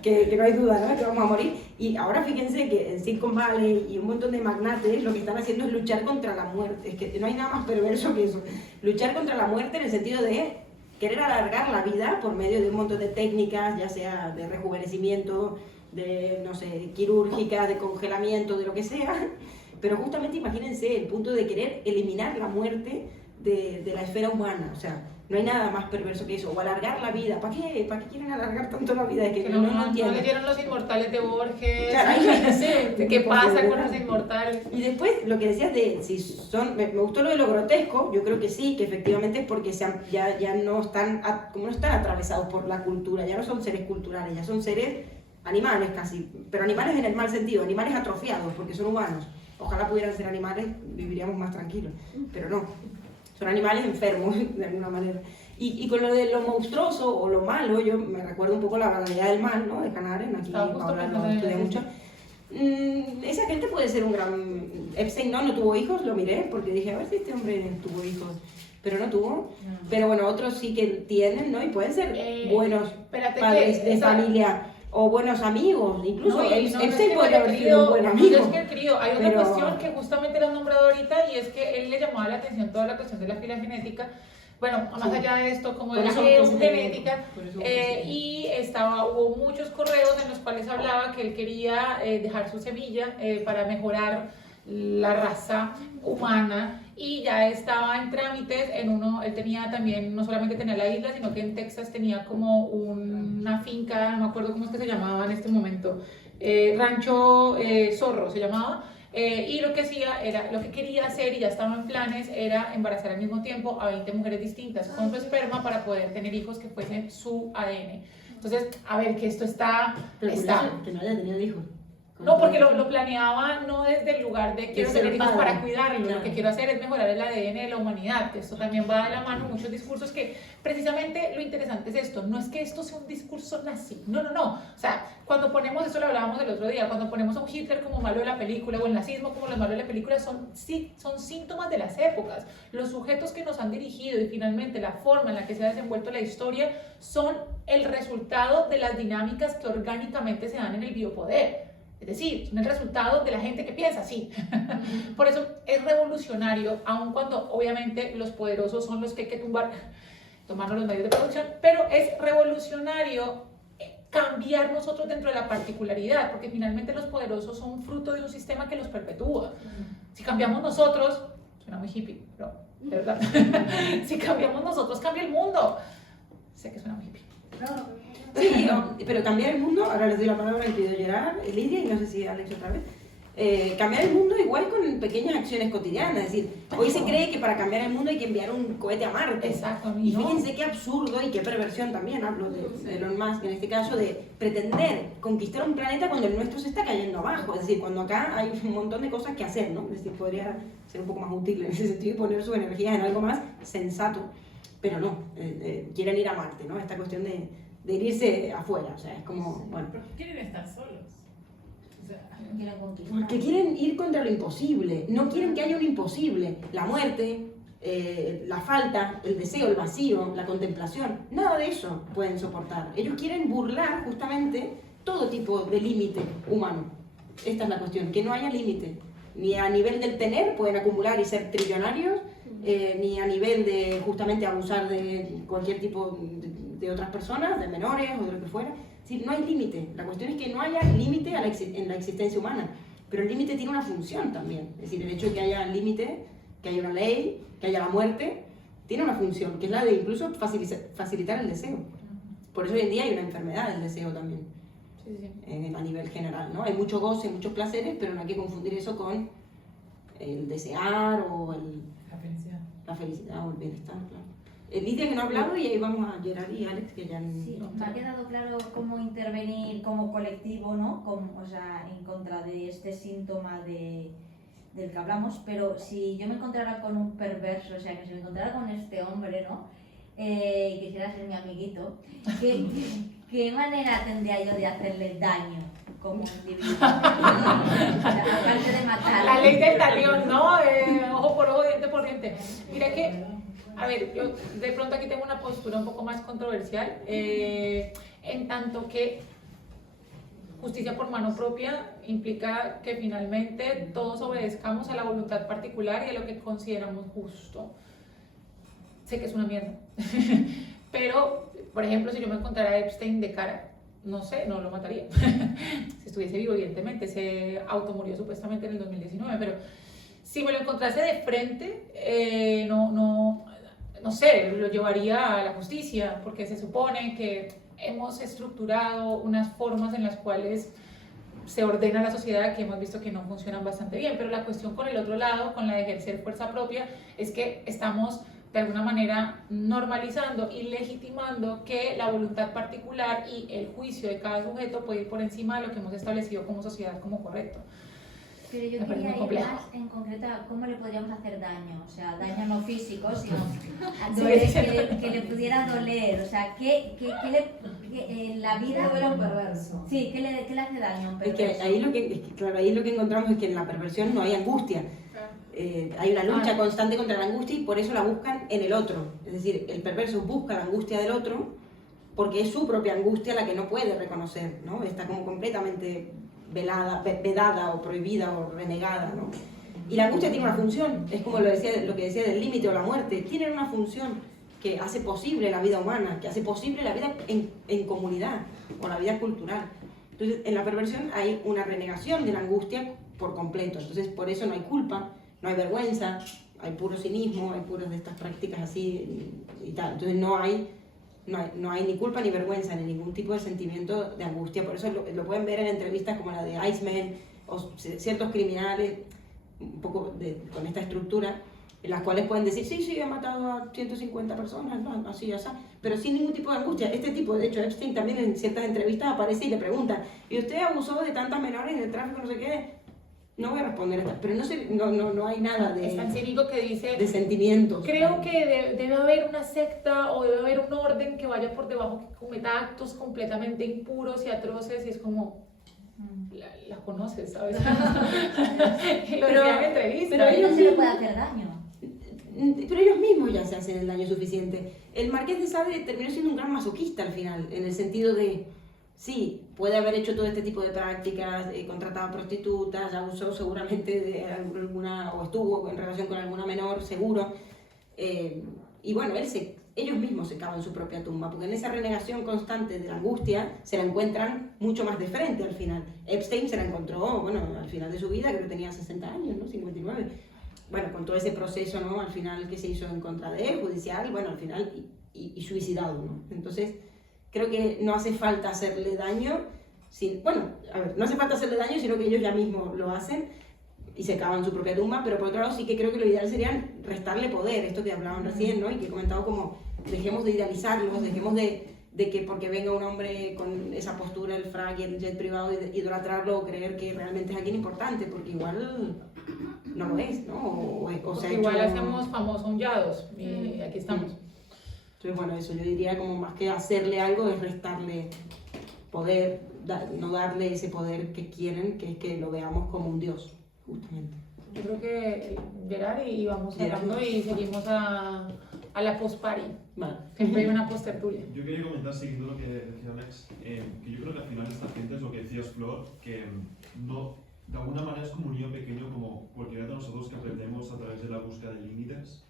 que no hay duda, ¿no? Que vamos a morir. Y ahora fíjense que en Silicon Valley y un montón de magnates lo que están haciendo es luchar contra la muerte. Es que no hay nada más perverso que eso. Luchar contra la muerte en el sentido de querer alargar la vida por medio de un montón de técnicas, ya sea de rejuvenecimiento, de, no sé, quirúrgica, de congelamiento, de lo que sea. Pero justamente imagínense el punto de querer eliminar la muerte de la esfera humana. O sea, no hay nada más perverso que eso. O alargar la vida. ¿Para qué quieren alargar tanto la vida? Es que no entiendo. No leyeron Los Inmortales de Borges. Claro, ¿Qué pasa con los inmortales? Y después, lo que decías de si son... Me gustó lo de lo grotesco. Yo creo que sí, que efectivamente es porque ya no están atravesados por la cultura. Ya no son seres culturales, ya son seres animales casi. Pero animales en el mal sentido, animales atrofiados, porque son humanos. Ojalá pudieran ser animales, viviríamos más tranquilos, pero no. Son animales enfermos, de alguna manera. Y con lo de lo monstruoso o lo malo, yo me recuerdo un poco la banalidad del mal, ¿no? De Hannah Arendt, aquí Paola lo estudia mucho. Esa gente puede ser un gran... Epstein no tuvo hijos, lo miré, porque dije, a ver si este hombre tuvo hijos. Pero no tuvo. Pero bueno, otros sí que tienen, ¿no? Y pueden ser buenos padres de familia o buenos amigos. Incluso Epstein podría haber sido un buen amigo. No es que el querido, hay otra cuestión que justamente lo han nombrado ahorita, y es que él le llamaba la atención toda la cuestión de la filogenética. Bueno, más allá de esto, como de la eugenética, y hubo muchos correos en los cuales hablaba que él quería dejar su semilla para mejorar la raza humana, y ya estaba en trámites él tenía también, no solamente tenía la isla, sino que en Texas tenía como una finca, no me acuerdo cómo es que se llamaba en este momento, Rancho Zorro se llamaba. Y lo que quería hacer, y ya estaba en planes, era embarazar al mismo tiempo a 20 mujeres distintas con su esperma para poder tener hijos que fuesen su ADN. Entonces, a ver, que esto está... Que no haya tenido hijos. No, porque lo planeaba no desde el lugar de quiero tener hijos para cuidarlo, lo que quiero hacer es mejorar el ADN de la humanidad, que esto también va de la mano, muchos discursos que precisamente lo interesante es esto, no es que esto sea un discurso nazi, no, o sea, cuando ponemos, eso lo hablábamos el otro día, cuando ponemos a un Hitler como malo de la película o el nazismo como lo malo de la película, son síntomas de las épocas, los sujetos que nos han dirigido y finalmente la forma en la que se ha desenvuelto la historia son el resultado de las dinámicas que orgánicamente se dan en el biopoder. Es decir, son el resultado de la gente que piensa así. Por eso es revolucionario, aun cuando obviamente los poderosos son los que hay que tomarnos los medios de producción, pero es revolucionario cambiar nosotros dentro de la particularidad, porque finalmente los poderosos son fruto de un sistema que los perpetúa. Si cambiamos nosotros, suena muy hippie, pero de verdad, si cambiamos nosotros, cambia el mundo. Sé que suena muy hippie. Sí, pero cambiar el mundo, ahora les doy la palabra al querido Gerard, Lidia, y no sé si Alex otra vez. Cambiar el mundo igual con pequeñas acciones cotidianas, es decir, hoy se cree que para cambiar el mundo hay que enviar un cohete a Marte. Exacto. Y fíjense qué absurdo y qué perversión también, hablo de Elon Musk en este caso, de pretender conquistar un planeta cuando el nuestro se está cayendo abajo, es decir, cuando acá hay un montón de cosas que hacer, ¿no? Es decir, podría ser un poco más útil en ese sentido y poner su energía en algo más sensato, pero no, quieren ir a Marte, ¿no? Esta cuestión de irse afuera, o sea, es como, bueno. ¿Por qué quieren estar solos? O sea, porque quieren ir contra lo imposible, no quieren que haya un imposible, la muerte, la falta, el deseo, el vacío, la contemplación, nada de eso pueden soportar. Ellos quieren burlar justamente todo tipo de límite humano. Esta es la cuestión, que no haya límite, ni a nivel del tener, pueden acumular y ser trillonarios, ni a nivel de justamente abusar de cualquier tipo de otras personas, de menores o de lo que fuera. Es decir, no hay límite. La cuestión es que no haya límite en la existencia humana. Pero el límite tiene una función también. Es decir, el hecho de que haya límite, que haya una ley, que haya la muerte, tiene una función, que es la de incluso facilitar el deseo. Por eso hoy en día hay una enfermedad del deseo también, a nivel general, ¿no? Hay mucho goce, muchos placeres, pero no hay que confundir eso con el desear o la felicidad o el bienestar, claro. Lidia, que no ha hablado, y ahí vamos a Gerard y Alex, que ya sí, me ha quedado claro cómo intervenir como colectivo, ¿no? O sea, en contra de este síntoma del que hablamos, pero si yo me encontrara con un perverso, o sea, que si me encontrara con este hombre, ¿no? Y quisiera ser mi amiguito, ¿qué manera tendría yo de hacerle daño como individuo? O sea, aparte de matar. La ley del talión, ¿no? Ojo por ojo, diente por diente. Mira que, a ver, yo de pronto aquí tengo una postura un poco más controversial, en tanto que justicia por mano propia implica que finalmente todos obedezcamos a la voluntad particular y a lo que consideramos justo. Sé que es una mierda, pero, por ejemplo, si yo me encontrara a Epstein de cara, no sé, no lo mataría. Si estuviese vivo, evidentemente, se automurió supuestamente en el 2019, pero si me lo encontrase de frente, no sé, lo llevaría a la justicia, porque se supone que hemos estructurado unas formas en las cuales se ordena la sociedad que hemos visto que no funcionan bastante bien, pero la cuestión con el otro lado, con la de ejercer fuerza propia, es que estamos de alguna manera normalizando y legitimando que la voluntad particular y el juicio de cada sujeto puede ir por encima de lo que hemos establecido como sociedad como correcto. Pero yo me parece quería muy ir complejo. más en concreto a cómo le podríamos hacer daño, o sea, daño no físico, sino a Sí, que le pudiera doler, o sea, en la vida... Era un perverso. Sí, ¿qué le hace daño a un Es que perverso? ahí lo que encontramos es que en la perversión no hay angustia. Hay una lucha constante contra la angustia y por eso la buscan en el otro. Es decir, el perverso busca la angustia del otro porque es su propia angustia la que no puede reconocer, ¿no? Está como completamente vedada o prohibida o renegada, ¿no? Y la angustia tiene una función, es como lo que decía del límite o la muerte, tienen una función que hace posible la vida humana, que hace posible la vida en comunidad o la vida cultural. Entonces, en la perversión hay una renegación de la angustia por completo, entonces por eso no hay culpa, no hay vergüenza, hay puro cinismo, hay puras de estas prácticas así y tal. Entonces no hay ni culpa ni vergüenza ni ningún tipo de sentimiento de angustia. Por eso lo pueden ver en entrevistas como la de Iceman o ciertos criminales un poco con esta estructura, en las cuales pueden decir, sí, he matado a 150 personas, no, así, pero sin ningún tipo de angustia. Este tipo, de hecho, Epstein también en ciertas entrevistas aparece y le pregunta, ¿y usted abusó de tantas menores en el tráfico, no sé qué? No voy a responder esta, pero no hay nada Es tan de cínico que dice, sentimientos. creo que debe haber una secta o debe haber un orden que vaya por debajo, que cometa actos completamente impuros y atroces, y es como, la conoces, ¿sabes? Y lo decía en entrevista. pero ellos No se le puede hacer daño. Pero ellos mismos ya se hacen el daño suficiente. El Marqués de Sade terminó siendo un gran masoquista al final, en el sentido de, sí, puede haber hecho todo este tipo de prácticas, contratado prostitutas, abusó seguramente de alguna, o estuvo en relación con alguna menor, seguro. Y bueno, ellos mismos se cavan su propia tumba, porque en esa renegación constante de la angustia se la encuentran mucho más de frente al final. Epstein se la encontró, bueno, al final de su vida, creo que tenía 60 años, ¿no? 59. Bueno, con todo ese proceso, ¿no? Al final que se hizo en contra de él, judicial, bueno, al final, y suicidado, ¿no? Entonces, creo que no hace falta hacerle daño, no hace falta hacerle daño, sino que ellos ya mismos lo hacen y se cavan su propia tumba, pero por otro lado sí que creo que lo ideal sería restarle poder, esto que hablaban recién, ¿no? Y que he comentado como, dejemos de idealizarlos, dejemos de que porque venga un hombre con esa postura, el frac y el jet privado, idolatrarlo o creer que realmente es alguien importante, porque igual no lo es, ¿no? O sea, igual hacemos famosos hullados y aquí estamos. Entonces, bueno, eso yo diría como más que hacerle algo es restarle poder, no darle ese poder que quieren, que es que lo veamos como un dios, justamente. Yo creo que llegar y vamos hablando y seguimos a la post-party. Vale. Siempre hay una post-tertulia. Yo quería comentar, siguiendo lo que decía Alex, que yo creo que al final esta gente es lo que decías, Flor, que no, de alguna manera es como un niño pequeño, como cualquiera de nosotros que aprendemos a través de la búsqueda de límites.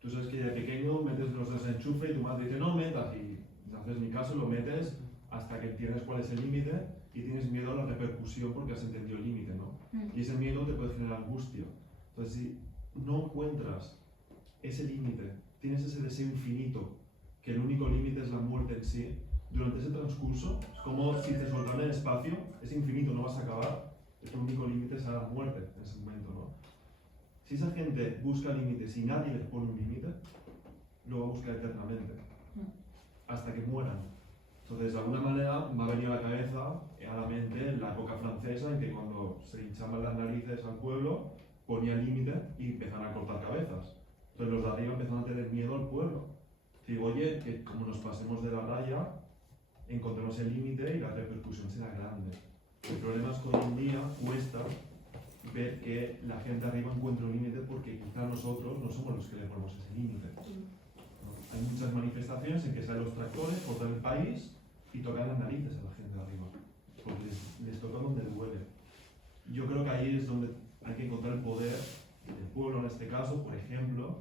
Tú sabes que de pequeño metes los desenchufes y tu madre dice no metas y no haces ni caso, lo metes hasta que entiendes cuál es el límite y tienes miedo a la repercusión porque has entendido el límite, ¿no? Y ese miedo te puede generar angustia. Entonces, si no encuentras ese límite, tienes ese deseo infinito, que el único límite es la muerte en sí, durante ese transcurso, es como si te soltaran el espacio, es infinito, no vas a acabar, el único límite será la muerte en ese momento, ¿no? Si esa gente busca límites y nadie les pone un límite, lo va a buscar eternamente, hasta que mueran. Entonces, de alguna manera, va a venir a la cabeza, a la mente, la época francesa, en que cuando se hinchaban las narices al pueblo, ponía el límite y empezaron a cortar cabezas. Entonces, los de arriba empezaron a tener miedo al pueblo. Digo, oye, que como nos pasemos de la raya, encontremos el límite y la repercusión será grande. El problema es que hoy en día cuesta ver que la gente arriba encuentra un límite porque quizá nosotros no somos los que le ponemos ese límite. ¿No? Hay muchas manifestaciones en que salen los tractores por todo el país y tocan las narices a la gente de arriba, porque les toca donde duele. Yo creo que ahí es donde hay que encontrar el poder del pueblo, en este caso, por ejemplo,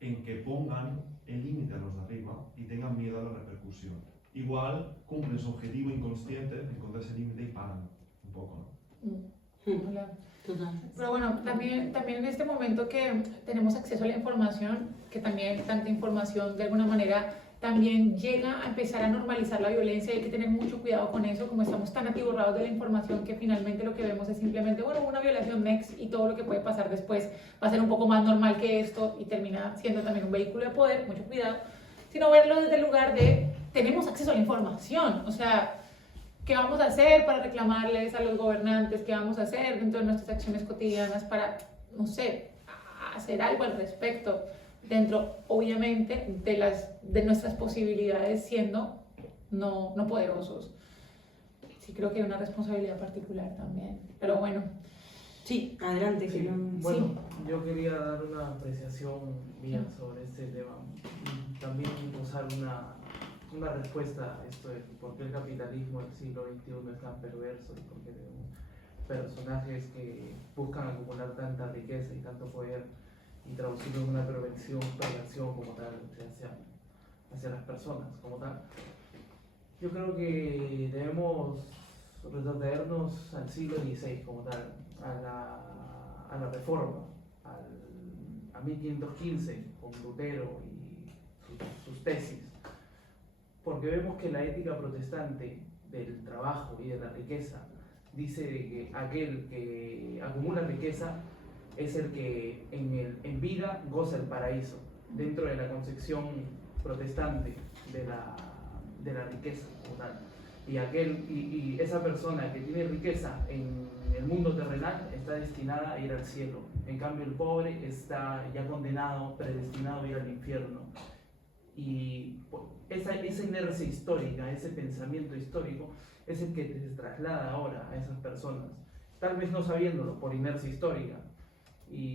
en que pongan el límite a los de arriba y tengan miedo a la repercusión. Igual cumplen su objetivo inconsciente, encontrar ese límite y paran un poco, ¿no? Hola. Total. Pero bueno, también en este momento que tenemos acceso a la información, que también tanta información de alguna manera también llega a empezar a normalizar la violencia, y hay que tener mucho cuidado con eso, como estamos tan atiborrados de la información que finalmente lo que vemos es simplemente, bueno, una violación next y todo lo que puede pasar después va a ser un poco más normal que esto y termina siendo también un vehículo de poder, mucho cuidado, sino verlo desde el lugar de tenemos acceso a la información, o sea, ¿qué vamos a hacer para reclamarles a los gobernantes? ¿Qué vamos a hacer dentro de nuestras acciones cotidianas para, no sé, hacer algo al respecto? Dentro, obviamente, de nuestras posibilidades siendo no poderosos. Sí, creo que hay una responsabilidad particular también. Pero bueno. Sí, adelante. Sí, que no- bueno, yo quería dar una apreciación mía sobre este tema y también usar una respuesta a esto de por qué el capitalismo del siglo XXI es tan perverso y por qué tenemos personajes que buscan acumular tanta riqueza y tanto poder y traducirlo en una perversión como tal hacia las personas como tal. Yo creo que debemos retrotraernos al siglo XVI como tal, a la Reforma, a 1515 con Lutero y sus tesis, porque vemos que la ética protestante del trabajo y de la riqueza dice que aquel que acumula riqueza es el que en vida goza el paraíso, dentro de la concepción protestante de la riqueza como tal. Y esa persona que tiene riqueza en el mundo terrenal está destinada a ir al cielo. En cambio, el pobre está ya condenado, predestinado a ir al infierno. Y esa inercia histórica, ese pensamiento histórico, es el que se traslada ahora a esas personas. Tal vez no sabiéndolo por inercia histórica. Y